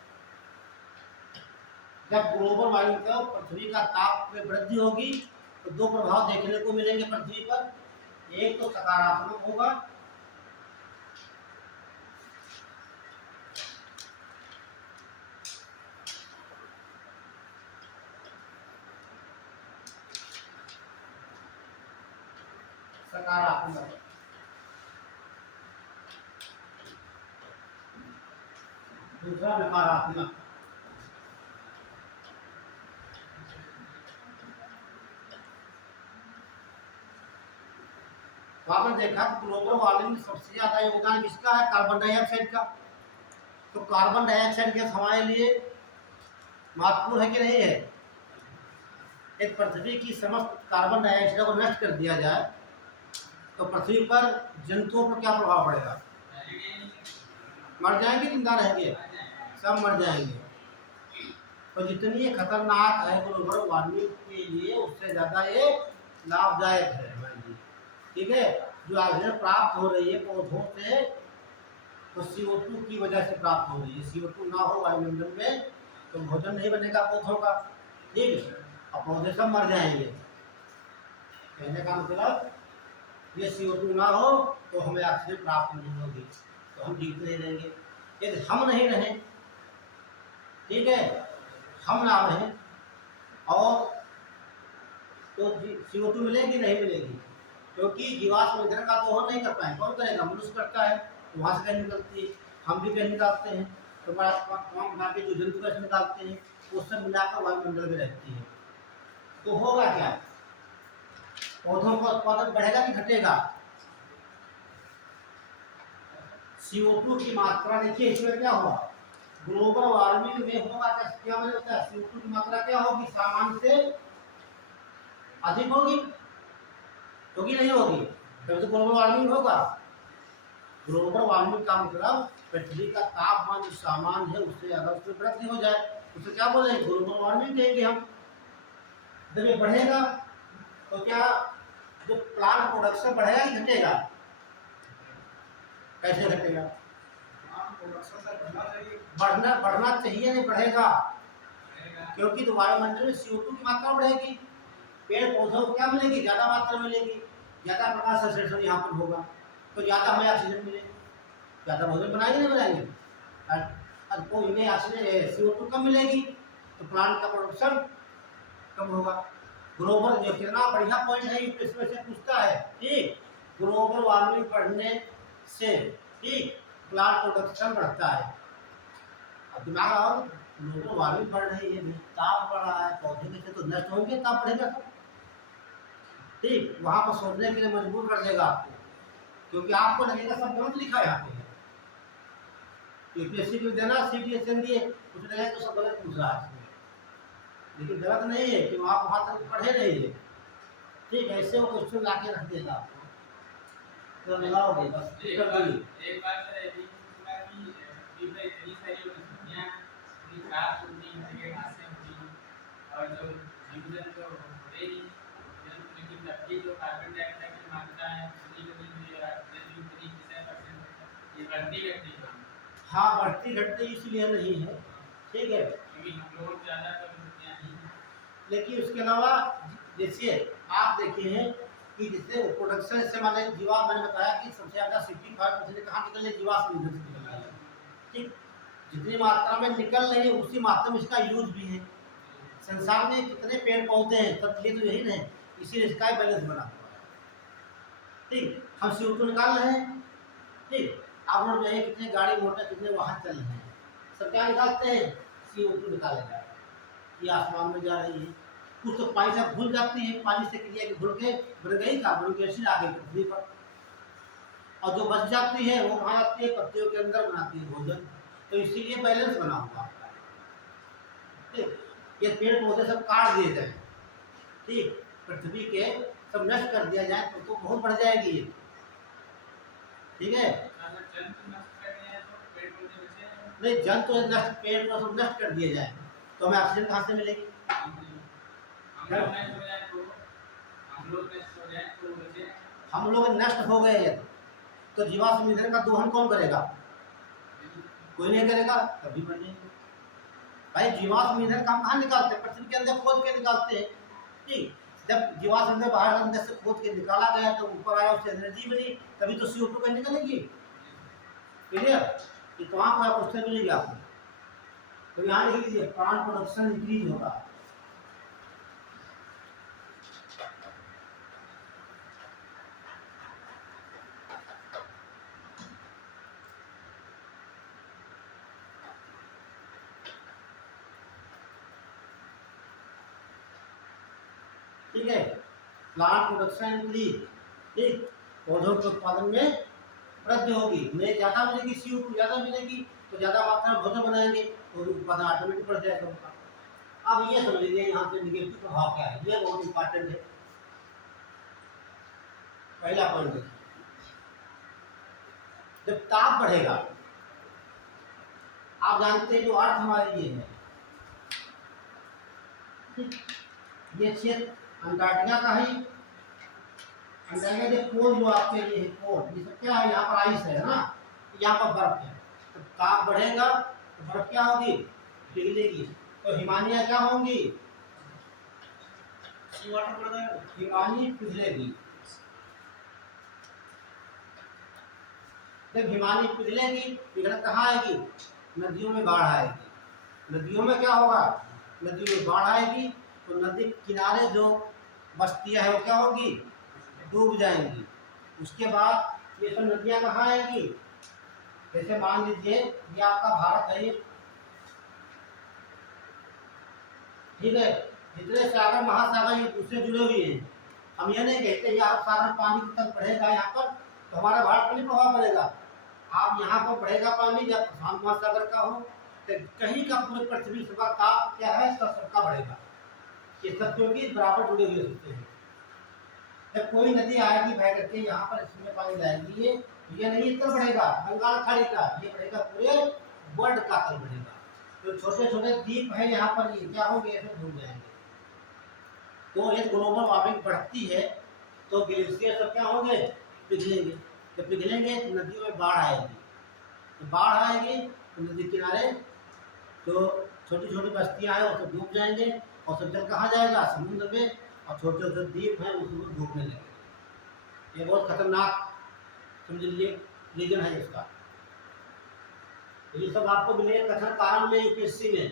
जब ग्लोबल वार्मिंग का पृथ्वी का ताप में वृद्धि होगी तो 2 प्रभाव देखने को मिलेंगे पृथ्वी पर। एक तो सकारात्मक होगा, सकारात्मक, दूसरा नकारात्मक। तो आपने देखा कि ग्लोबल वार्मिंग में सबसे ज्यादा योगदान किसका है, कार्बन डाइऑक्साइड का। तो कार्बन डाइऑक्साइड गैस हमारे लिए महत्वपूर्ण है कि नहीं है। एक पृथ्वी की समस्त कार्बन डाइऑक्साइड को नष्ट कर दिया जाए तो पृथ्वी पर जंतुओं पर क्या प्रभाव पड़ेगा, मर जाएंगे, जिंदा रहेंगे, सब मर जाएंगे। तो जितनी ये खतरनाक है ग्लोबल वार्मिंग के लिए, उससे ज़्यादा ये लाभदायक है हमारे लिए। ठीक है, जो ऑक्सीजन प्राप्त हो रही है पौधों से, तो CO2 की वजह से प्राप्त हो रही है। CO2 ना हो वायुमंडल में तो भोजन नहीं बनेगा पौधों का। ठीक है, और पौधे सब मर जाएंगे। कहने का मतलब ये CO2 ना हो तो हमें ऑक्सीजन प्राप्त नहीं होगी, तो हम जीवित नहीं रहेंगे। यदि हम नहीं रहें, ठीक है, हम ना रहें और तो CO2 मिलेगी नहीं मिलेगी, क्योंकि जीवाश्म ईंधन का दोहन नहीं कर पाए। कौन करेगा, मनुष्य करता है, तो वहाँ से गैस निकलती है, हम भी गैस निकालते हैं, तो तमाम प्रकार के जो जंतु गैस निकालते हैं, वो सब मिलाकर वायुमंडल में रहती है। तो होगा क्या, पौधों का उत्पादन बढ़ेगा कि घटेगा। CO2 की मात्रा देखिए इसमें क्या हुआ, ग्लोबल वार्मिंग में होगा क्या मैंने बताया, CO2 की मात्रा क्या होगी, सामान्य से अधिक होगी, होगी नहीं होगी, तभी तो ग्लोबल वार्मिंग होगा। ग्लोबल वार्मिंग का मतलब पृथ्वी का तापमान जो सामान्य है उससे ज्यादा उसमें वृद्धि हो जाए, उसे क्या बोलेंगे, ग्लोबल वार्मिंग कहेंगे हम। जब ये बढ़ेगा तो क्या जो प्लांट प्रोडक्शन बढ़ेगा कि घटेगा, कैसे घटेगा, प्रोडक्शन सर बढ़ना चाहिए। बढ़ना चाहिए, नहीं बढ़ेगा, क्योंकि तो वायुमंडल में CO2 की मात्रा बढ़ेगी, पेड़ पौधों को क्या मिलेगी, ज्यादा मात्रा मिलेगी, ज्यादा प्रकाश संश्लेषण यहाँ पर होगा, तो ज्यादा हमें ऑक्सीजन मिलेगी, ज्यादा भोजन बनाएंगे नहीं बनाएंगे, और को इन्हें ऑक्सीजन CO2 कम मिलेगी तो प्लांट का प्रोडक्शन कम होगा। ग्लोबल, ये कितना बढ़िया पॉइंट है, इसमें से पूछता है, ठीक, ग्लोबल वार्मिंग बढ़ने से ठीक प्लांट प्रोडक्शन बढ़ता है। अब दिमाग लगाओ, ग्लोबल वार्मिंग बढ़ रही है, ताप बढ़ रहा है, पौधे कैसे तो नष्ट होंगे, ताप बढ़ेगा सब, ठीक, वहां पर सोचने के लिए मजबूर कर देगा आपको, क्योंकि आपको लगेगा सब गलत लिखा है यहाँ पे, यूपीएससी को देना, CTSM दिए कुछ नहीं तो सब गलत पूछ रहा है इसमें, लेकिन गलत नहीं है कि आप वहां तक पढ़े नहीं है, ठीक, ऐसे वो क्वेश्चन ला के रख देगा आपको, तो लगाओगे बस कर देंगे। एक बार सर ये पूछना कि जितने इतनी सारी दुनिया की खराब होती है घास से होती और जो जीवन तो होते ही लेकिन तभी जो कार्बन डाइऑक्साइड की मात्रा है उसकी जो ऑक्सीजन की 30% ये बढ़ती रहती है। हाँ, बढ़ती घटती इसलिए नहीं है, ठीक है, क्योंकि हम लोग ज़्यादा कर होते हैं, लेकिन उसके अलावा जैसे आप देखे हैं कि जैसे प्रोडक्शन से माने जीवाश्म, मैंने बताया कि सबसे ज्यादा 65% कहाँ निकल रही है, जीवाश्म ईंधन से निकल रही है, ठीक, जितनी मात्रा में निकल रही है उसी मात्रा में इसका यूज भी है। संसार में कितने पेड़ पौधे हैं, सब ये तो यही नहीं, इसीलिए इसका बैलेंस बना हुआ है, ठीक, हम CO2 निकाल रहे हैं, ठीक, आप लोग जो है कितने गाड़ी मोटर कितने वाहन चल रहे हैं, सब क्या निकालते हैं, CO2 निकाले जा रहे हैं, ये आसमान में जा रही है, कुछ तो पानी से घुल जाती है, पानी से क्रिया के घुल के बन गई कार्बनिक एसिड आ गई पृथ्वी पर, और जो बच जाती है वो कहाँ जाती है, पत्तियों के अंदर बनाती है भोजन, तो इसीलिए बैलेंस बना हुआ है, ठीक, ये पेड़ पौधे सब काट दिए जाए, ठीक, पृथ्वी के सब नष्ट कर दिया जाए तो बहुत बढ़ जाएगी ये, ठीक है, अगर जंतु नष्ट करने हैं तो पेड़ पौधे बचे हैं। नहीं जंतु नष्ट, पेड़ पौधे सब नष्ट कर दिए जाए तो हमें ऑक्सीजन कहाँ से मिलेगी, हम लोग नष्ट हो गए तो जीवाश्म ईंधन का दोहन कौन करेगा, कोई नहीं करेगा, तभी बनेंगे भाई। जीवाश्म ईंधन का हम कहाँ निकालते हैं, पृथ्वी के अंदर खोद के निकालते हैं, ठीक, जब जीवाश्म ईंधन बाहर अंदर से खोद के निकाला गया तो ऊपर आया, उससे एनर्जी बनी, तभी तो CO2 का निकलेगी, क्लियर, कि तो वहाँ पर क्वेश्चन मिलेगी आपको, तो यहाँ लिख लीजिए प्लांट प्रोडक्शन इंक्रीज होगा, ठीक है, प्लांट प्रोडक्शन इंक्रीज, ठीक, पौधों के उत्पादन में वृद्धि होगी, उन्हें ज्यादा मिलेगी, CO2 ज्यादा मिलेगी तो ज्यादा मात्रा में भोजन बनाएंगे तो उत्पादन ऑटोमेटिक बढ़ जाएगा उनका। अब ये समझ लीजिए यहाँ से निगेटिव प्रभाव क्या है, ये बहुत इंपॉर्टेंट है। पहला पॉइंट देखिए, जब ताप बढ़ेगा, आप जानते हैं जो अर्थ हमारे ये है, ये क्षेत्र अंटार्कटिका का ही, अंटार्कटिका के पोल जो आपके लिए है पोल, ये सब क्या है, यहाँ पर आइस है ना, यहाँ पर बर्फ है, तो ताप बढ़ेगा तो बर्फ क्या होगी, पिघलेगी, तो हिमानियाँ क्या होंगी, हिमानी पिघलेगी, जब हिमानी पिघलेगी, पिघल कहाँ आएगी, नदियों में बाढ़ आएगी, नदियों में क्या होगा, नदियों में बाढ़ आएगी तो नदी किनारे जो बस्तियां है वो क्या होगी, डूब जाएंगी। उसके बाद ये सब नदियां कहाँ आएंगी, जैसे मान लीजिए ये आपका भारत है, ठीक है, जितने सागर महासागर ये दूसरे जुड़े हुए हैं, हम ये नहीं कहते ये आप सागर पानी तक बढ़ेगा यहाँ पर तो हमारा भारत पर नहीं प्रभाव पड़ेगा, आप यहाँ पर बढ़ेगा पानी जब प्रशांत महासागर का हो तो कहीं का पूरे पृथ्वी का ताप क्या है, सबका बढ़ेगा। ये सब क्योंकि बराबर जुड़े हुए होते हैं। जब कोई नदी आएगी बह करके यहाँ पर इसमें पानी लाएगी, ये नहीं इतना बढ़ेगा बंगाल खाड़ी का, ये बढ़ेगा पूरे वर्ल्ड का तल बढ़ेगा। तो छोटे छोटे द्वीप है यहाँ पर, ये क्या होंगे, ऐसे डूब जाएंगे। तो ये ग्लोबल वार्मिंग बढ़ती है तो ग्लेशियर सब क्या होंगे, पिघलेंगे। जब पिघलेंगे तो नदियों में बाढ़ आएगी, तो बाढ़ आएगी तो नदी किनारे तो छोटी छोटी बस्तियां हैं वो सब डूब जाएंगे, और सब जल कहाँ जाएगा, समुद्र में, और छोटे छोटे द्वीप हैं उसमें डूबने लगेंगे। ये बहुत खतरनाक समझ लीजिए रीजन है इसका। ये सब आपको मिलेगा कथन कारण में यूपीएससी में।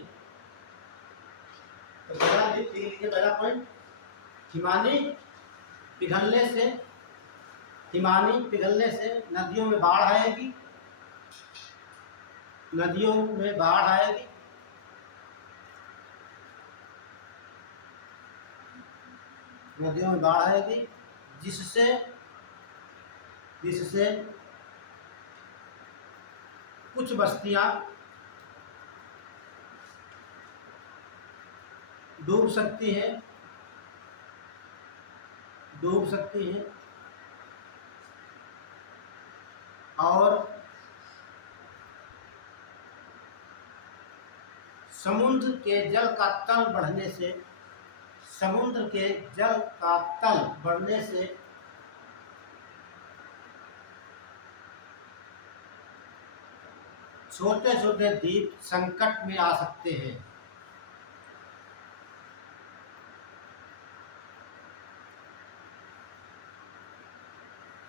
तो पहला पॉइंट, हिमानी पिघलने से नदियों में बाढ़ आएगी, नदियों में बाढ़ आएगी। नदियों में बाढ़ आएगी जिससे कुछ बस्तियां डूब सकती हैं, और समुद्र के जल का तल बढ़ने से छोटे छोटे द्वीप संकट में आ सकते हैं।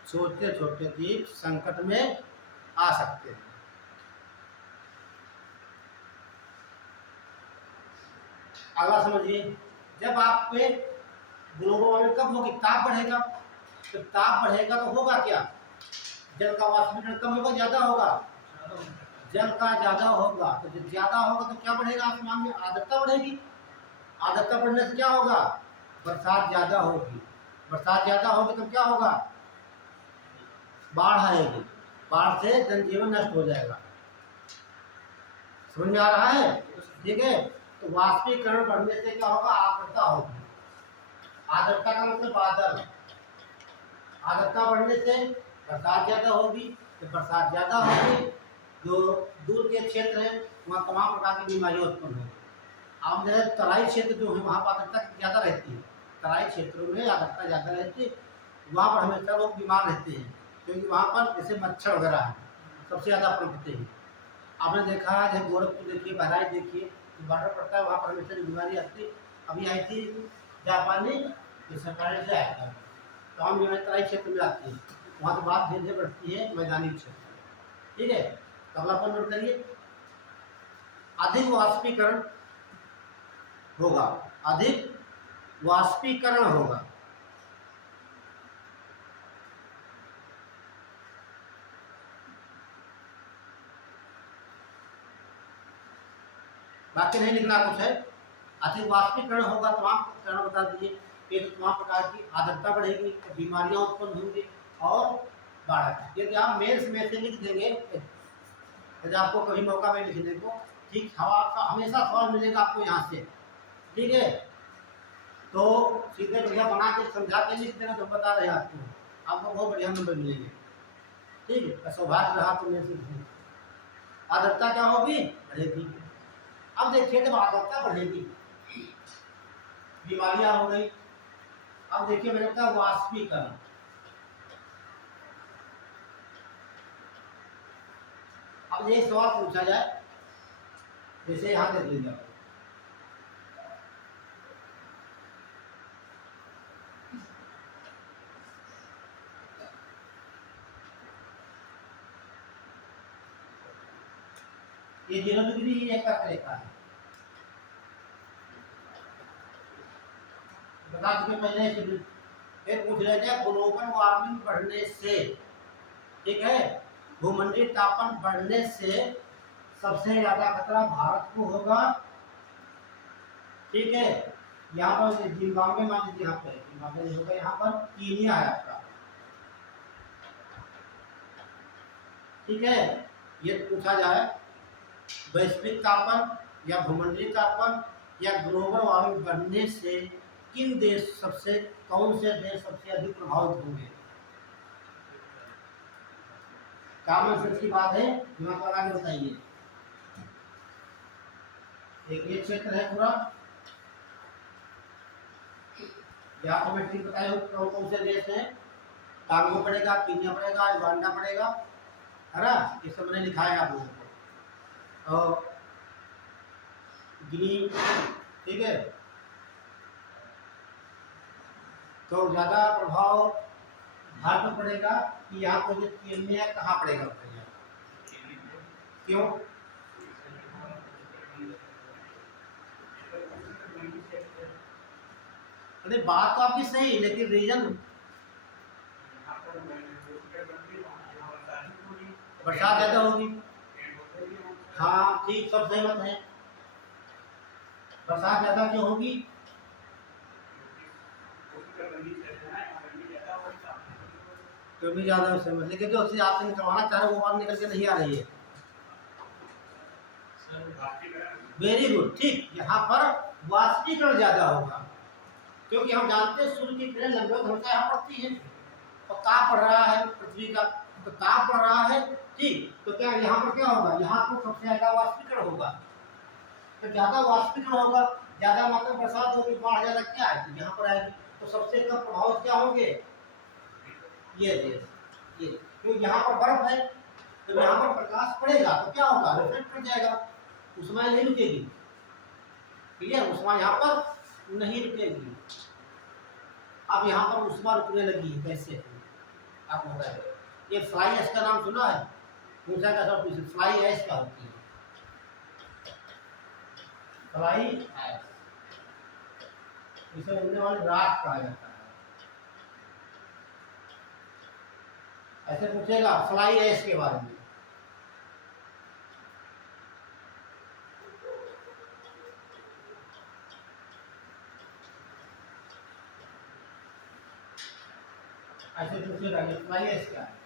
छोटे छोटे द्वीप संकट में आ सकते हैं। अगला समझिए, जब आप पे ग्लोबल वार्मिंग कब होगी, ताप बढ़ेगा। तो ताप बढ़ेगा तो होगा क्या, जल का वाष्पीकरण कम होगा, ज्यादा होगा, जल का ज्यादा होगा। तो जब ज्यादा होगा तो क्या बढ़ेगा, आसमान में आर्द्रता बढ़ेगी। आर्द्रता बढ़ने से क्या होगा, बरसात ज्यादा होगी। बरसात ज्यादा होगी तो क्या होगा, बाढ़ आएगी। बाढ़ से जनजीवन नष्ट हो जाएगा। समझ में आ रहा है, ठीक है। तो वाष्पीकरण बढ़ने से क्या होगा, आर्द्रता होगी। आर्द्रता का मतलब बादल। आर्द्रता बढ़ने से बरसात ज्यादा होगी। तो बरसात ज्यादा होगी, जो दूर के क्षेत्र हैं वहाँ तमाम प्रकार की बीमारियां उत्पन्न होगी। अब जैसे तराई क्षेत्र जो है वहाँ पर आर्द्रता ज्यादा रहती है, तराई क्षेत्रों में आर्द्रता ज्यादा रहती है, वहाँ पर हमेशा लोग बीमार रहते हैं, क्योंकि वहाँ पर जैसे मच्छर वगैरह है सबसे ज़्यादा पनपते हैं। आपने देखा है, जैसे गोरखपुर देखिए, बहराइच देखिए, जो बॉर्डर पड़ता है वहाँ पर हमेशा जो बीमारी आती है। अभी आई थी जापानी, जो सरकार से आया था, तमाम बीमारी तराई क्षेत्र में आती है, वहाँ से बात धीरे धीरे बढ़ती है मैदानी क्षेत्र। ठीक है, तो अगला पॉइंट नोट करिए, अधिक वाष्पीकरण होगा। अधिक वाष्पीकरण होगा। बाकी नहीं लिखना कुछ है। अधिक वाष्पीकरण होगा, तमाम कारण बता दीजिए। एक तमाम प्रकार की आर्द्रता बढ़ेगी, बीमारियां उत्पन्न होंगी और बाढ़। यदि आप मेल्स में से लिख देंगे, यदि आपको कभी मौका में लिखने को, ठीक आपका हमेशा सवाल मिलेगा आपको यहाँ से, ठीक है। तो सीधे बढ़िया बना के समझा के लिख देना, तो बता रहे आपको बहुत बढ़िया नंबर मिलेंगे। ठीक है, सौभाग्य रहा तो मेरे से। आर्द्रता क्या होगी, बढ़ेगी। अब देखिए, जब आर्द्रता बढ़ेगी बीमारियां हो गई। अब देखिए मैंने कहा वाष्पीकरण। अब ये सवाल पूछा जाए, जैसे यहां देख लीजिए, ये 0 डिग्री एक का रेखा है, बता चुके पहले। फिर पूछ रहे थे ग्लोबल वार्मिंग बढ़ने से, ठीक है, भूमंडलीय तापमान बढ़ने से सबसे ज्यादा खतरा भारत को होगा। ठीक है, यहाँ पर जिम्बाब्वे मान लीजिए, यहाँ पे जिम्बाब्वे नहीं होगा, यहाँ पर कीनिया है आपका। ठीक है, ये पूछा जाए वैश्विक तापन या भूमंडलीय तापन या ग्लोबल वार्मिंग बढ़ने से कौन से देश सबसे अधिक प्रभावित होंगे? कॉमन सेंस की बात है, दिमाग लगा के बताइए। एक ये क्षेत्र है पूरा, या ऑटोमेटिक बताए हो कौन से देश हैं। कांगो पड़ेगा, कीनिया पड़ेगा, युगांडा पड़ेगा, है ना, ये सब मैंने लिखा है आप लोगों को। और गिनी, ठीक है। तो ज्यादा प्रभाव भारत में पड़ेगा कि यहाँ को कीनिया कहाँ पड़ेगा बताइए? क्यों? अरे बात तो आपकी सही, लेकिन रीजन बरसात ज्यादा होगी। हाँ ठीक, सब सहमत है। बरसात ज्यादा क्यों होगी? तो भी ज्यादा सहमत, लेकिन जो चीज आपसे निकलवाना चाह रहे वो बात निकल के नहीं आ रही है। वेरी गुड, ठीक। यहाँ पर वाष्पीकरण ज्यादा होगा, क्योंकि हम जानते हैं सूर्य की किरणें लंबवत होकर यहाँ पड़ती है और ताप बढ़ रहा है पृथ्वी का, तो ताप बढ़ रहा है, ठीक। तो क्या यहाँ पर क्या होगा? यहाँ पर सबसे ज्यादा वाष्पीकरण होगा। तो ज्यादा वाष्पीकरण होगा, ज्यादा मात्रा बरसात होगी, बाढ़ ज्यादा क्या है यहाँ पर आएगी। तो सबसे कम प्रभाव क्या होंगे? ये देश, ये, क्योंकि यहाँ पर बर्फ है, तो यहाँ पर प्रकाश पड़ेगा तो क्या होगा? रिफ्लेक्ट कर जाएगा, उष्मा नहीं रुकेगी। क्लियर? उष्मा यहाँ पर नहीं रुकेगी। अब यहाँ पर उष्मा रुकने लगी है, कैसे? आपको बताए, ये फ्लाई ऐश का नाम सुना है? पूछा का सब कुछ फ्लाई ऐश का होती है। फ्लाई ऐश इसे उड़ने वाली राख कहा जाता है। ऐसे पूछेगा फ्लाई ऐश के बारे में। ऐसे पूछेगा ये फ्लाई ऐश क्या है?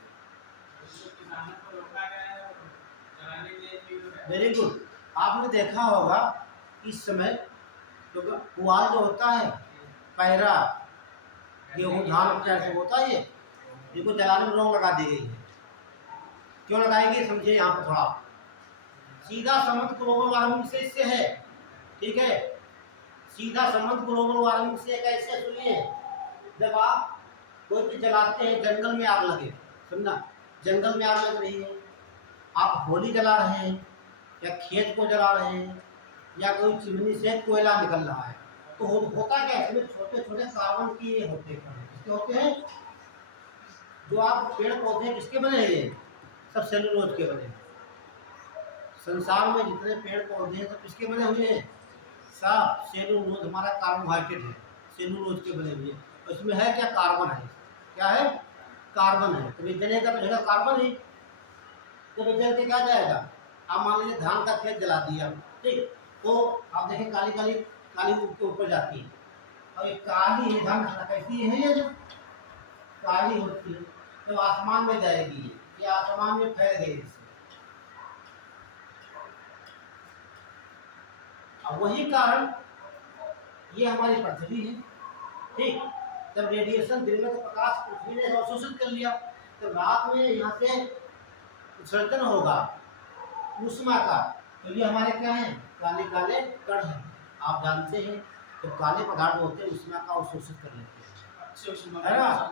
Very good. आपने देखा होगा इस समय तो पुआल जो होता है, पैरा, गेहूँ धान जैसे होता है, ये इनको जलाने में रोक लगा दी गई है। क्यों लगाएंगे समझिए यहाँ पर थोड़ा। सीधा संबंध ग्लोबल वार्मिंग से इससे है, ठीक है। सीधा संबंध ग्लोबल वार्मिंग से कैसे? सुनिए, जब आप कोई चीज जलाते हैं, जंगल में आग लगे, समझना, जंगल में आग लग रही है, आप होली जला रहे हैं या खेत को जला रहे हैं या कोई चिमनी से कोयला निकल रहा है, तो होता क्या है? इसमें छोटे छोटे कार्बन की होते हैं। किसके होते हैं? जो आप पेड़ पौधे किसके बने हैं? सब सेलुलोज के बने हैं। संसार में जितने पेड़ पौधे हैं सब किसके बने हुए हैं? सब सेलुलोज, हमारा कार्बोहाइड्रेट है, सेलुलोज के बने हुए हैं। उसमें है क्या? कार्बन है। क्या है? कार्बन है। तो जलेगा तो रहेगा कार्बन ही, तो जल के क्या जाएगा? आप मान लीजिए धान का खेत जला दिया, ठीक, तो आप देखें काली काली काली के ऊपर जाती है, और ये काली है धान कैसी है? ये जो काली होती है तो आसमान में जाएगी, ये आसमान में फैल गई इससे। अब वही कारण ये हमारी पृथ्वी है, ठीक। जब रेडिएशन दिन में तो प्रकाश पृथ्वी ने अवशोषित कर लिया, तो रात में यहाँ से उत्सर्जन होगा ऊष्मा का, तो ये हमारे क्या है? काले काले कण हैं। आप जानते हैं तो काले पदार्थ होते हैं ऊष्मा का अवशोषित कर लेते हैं, है ना।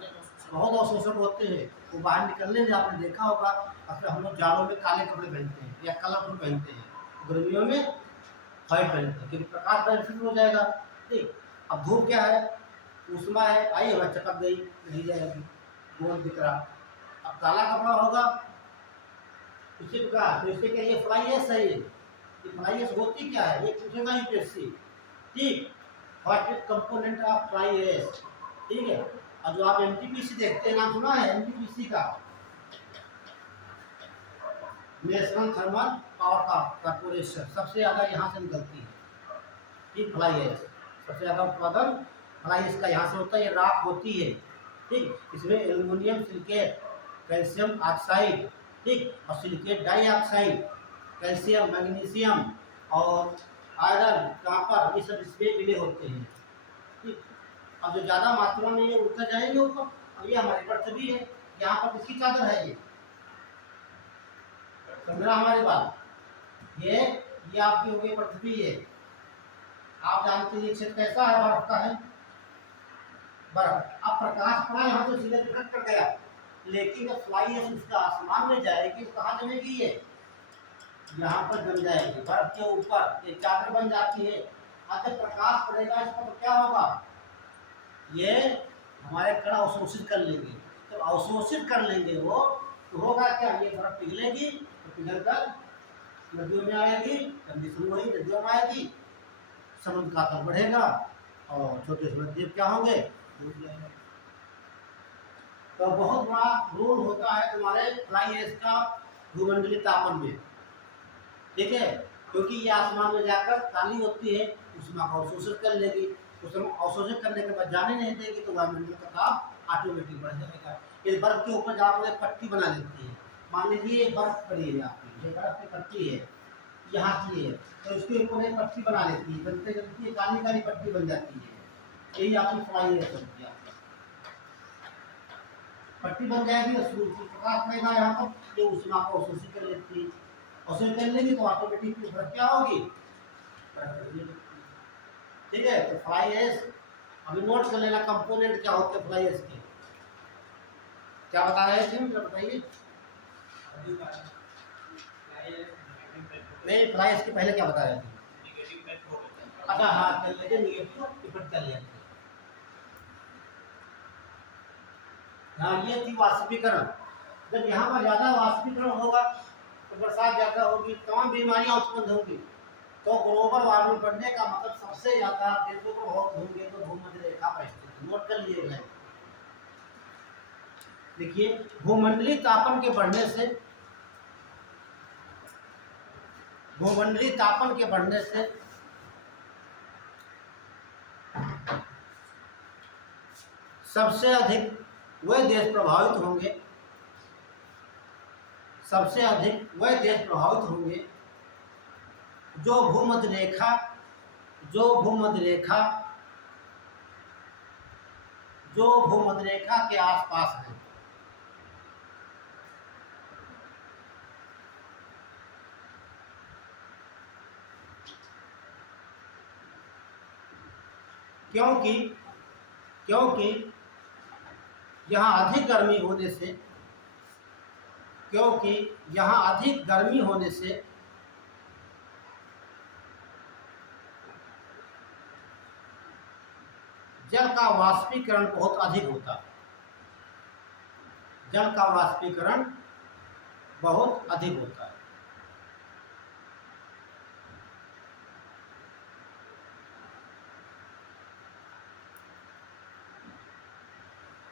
बहुत अवशोषक होते हैं, वो बाहर निकलने में आपने देखा होगा। अक्सर हम लोग जाड़ों में काले कपड़े पहनते हैं या कलरफुल पहनते हैं, गर्मियों में व्हाइट पहनते हैं, क्योंकि प्रकाश बेनिफिट हो जाएगा, ठीक। अब धूप क्या है? ऊष्मा है, आई हवा चपक गई, नहीं जाएगी, गोल दिख रहा। अब काला कपड़ा होगा इसी प्रकार, तो इससे क्या? ये फ्लाई ऐश है। ये फ्लाई ऐश होती क्या है? ये पूछेगा यूपीएससी, ठीक। What is component of fly ash, ठीक है। और जो आप एनटीपीसी देखते हैं, नाम सुना है एनटीपीसी का? नेशनल थर्मल पावर कॉर्पोरेशन, सबसे ज्यादा यहाँ से निकलती है, ठीक, फ्लाई ऐश। सबसे ज्यादा उत्पादन फ्लाई ऐश का यहाँ से होता है। ये राख होती है, ठीक। इसमें एल्युमिनियम सिलिकेट, कैल्शियम ऑक्साइड, ठीक, और सिलिकेट डाइऑक्साइड, कैल्शियम, मैग्नीशियम और आयरन, कॉपर, ये सब इसमें मिले होते हैं। ठीक। अब जो ज़्यादा मात्रा में ये उड़कर जाएंगे ऊपर, और ये हमारी पृथ्वी है, यहाँ पर किसकी चादर है ये? समझना हमारी बात। ये आपकी हो गई पृथ्वी है। आप जानते हैं ये क्षेत्र कैसा है, बर्फ का है, बर्फ। अब प्रकाश पड़ा यहाँ तो सीधे पलट कर गया, लेकिन जब फ्लाई एश उसका आसमान में जाएगी तो कहाँ जमेगी ये? यहाँ पर जम जाएगी, बर्फ के ऊपर एक चादर बन जाती है। अब जब प्रकाश पड़ेगा इस पर तो क्या होगा? ये हमारे कण अवशोषित कर लेंगे। तो अवशोषित कर लेंगे वो, तो होगा क्या? ये बर्फ पिघलेगी, तो पिघल कर नदियों में आएगी, ठंडी शुरू हुई, नदियों में आएगी, समुद्र का तल बढ़ेगा और छोटे छोटे द्वीप क्या होंगे? डूब जाएंगे। तो बहुत बड़ा रोल होता है तुम्हारे फ्लाई एश का भूमंडलीय तापन में। ठीक है, क्योंकि ये आसमान में जाकर काली होती है, उसमें अवशोषित कर लेगी, उसमें अवशोषित करने के बाद जाने नहीं देगी, तो वायुमंडल का ताप ऑटोमेटिक बढ़ जाएगा। ये बर्फ के ऊपर जाकर एक पट्टी बना लेती है। मान लीजिए एक बर्फ पड़ी है आपकी, ये बर्फ की पट्टी है, यहाँ की है, तो इसके ऊपर एक पट्टी बना लेती है, बनते बनती है काली काली पट्टी बन जाती है। यही आपकी फ्लाई एश होती है। पट्टी बन जाएगी और सूर्य की प्रकाश पड़ेगा यहाँ पर, ये ऊष्मा को अवशोषित कर लेती है। अवशोषित कर लेगी तो ऑटोमेटिक बर्फ क्या होगी? ठीक है, तो फ्लाई एश अभी नोट कर लेना, कंपोनेंट क्या होते हैं फ्लाई एश के। क्या बता रहे थे, मतलब बताइए। नहीं, फ्लाई एश के पहले क्या बता रहे थे? नेगेटिव इफेक्ट हो गया। अच्छा हाँ, कर लेते निगेटिव इफेक्ट कर लेते। हाँ, ये थी वाष्पीकरण। जब यहाँ पर ज़्यादा वाष्पीकरण होगा तो बरसात ज़्यादा होगी, तमाम बीमारियाँ उत्पन्न होंगी। तो ग्लोबल वार्मिंग बढ़ने का मतलब सबसे ज़्यादा देशों को बहुत होंगे तो भूमध्य रेखा पर स्थित। नोट कर लीजिएगा। देखिए, भूमंडलीय तापन के बढ़ने से, भूमंडलीय तापन के बढ़ने से सबसे अधिक वह देश प्रभावित होंगे, सबसे अधिक वह देश प्रभावित होंगे जो भूमध्य रेखा, जो भूमध्य रेखा, जो भूमध्य रेखा के आसपास है। क्योंकि यहाँ अधिक गर्मी होने से, क्योंकि यहाँ अधिक गर्मी होने से जल का वाष्पीकरण बहुत अधिक होता है। जल का वाष्पीकरण बहुत अधिक होता है।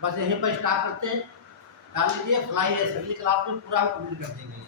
बस यहीं पर स्टार्ट करते हैं। डाल लीजिए फ्लाई एश, अगली क्लास में पूरा कंप्लीट कर देंगे।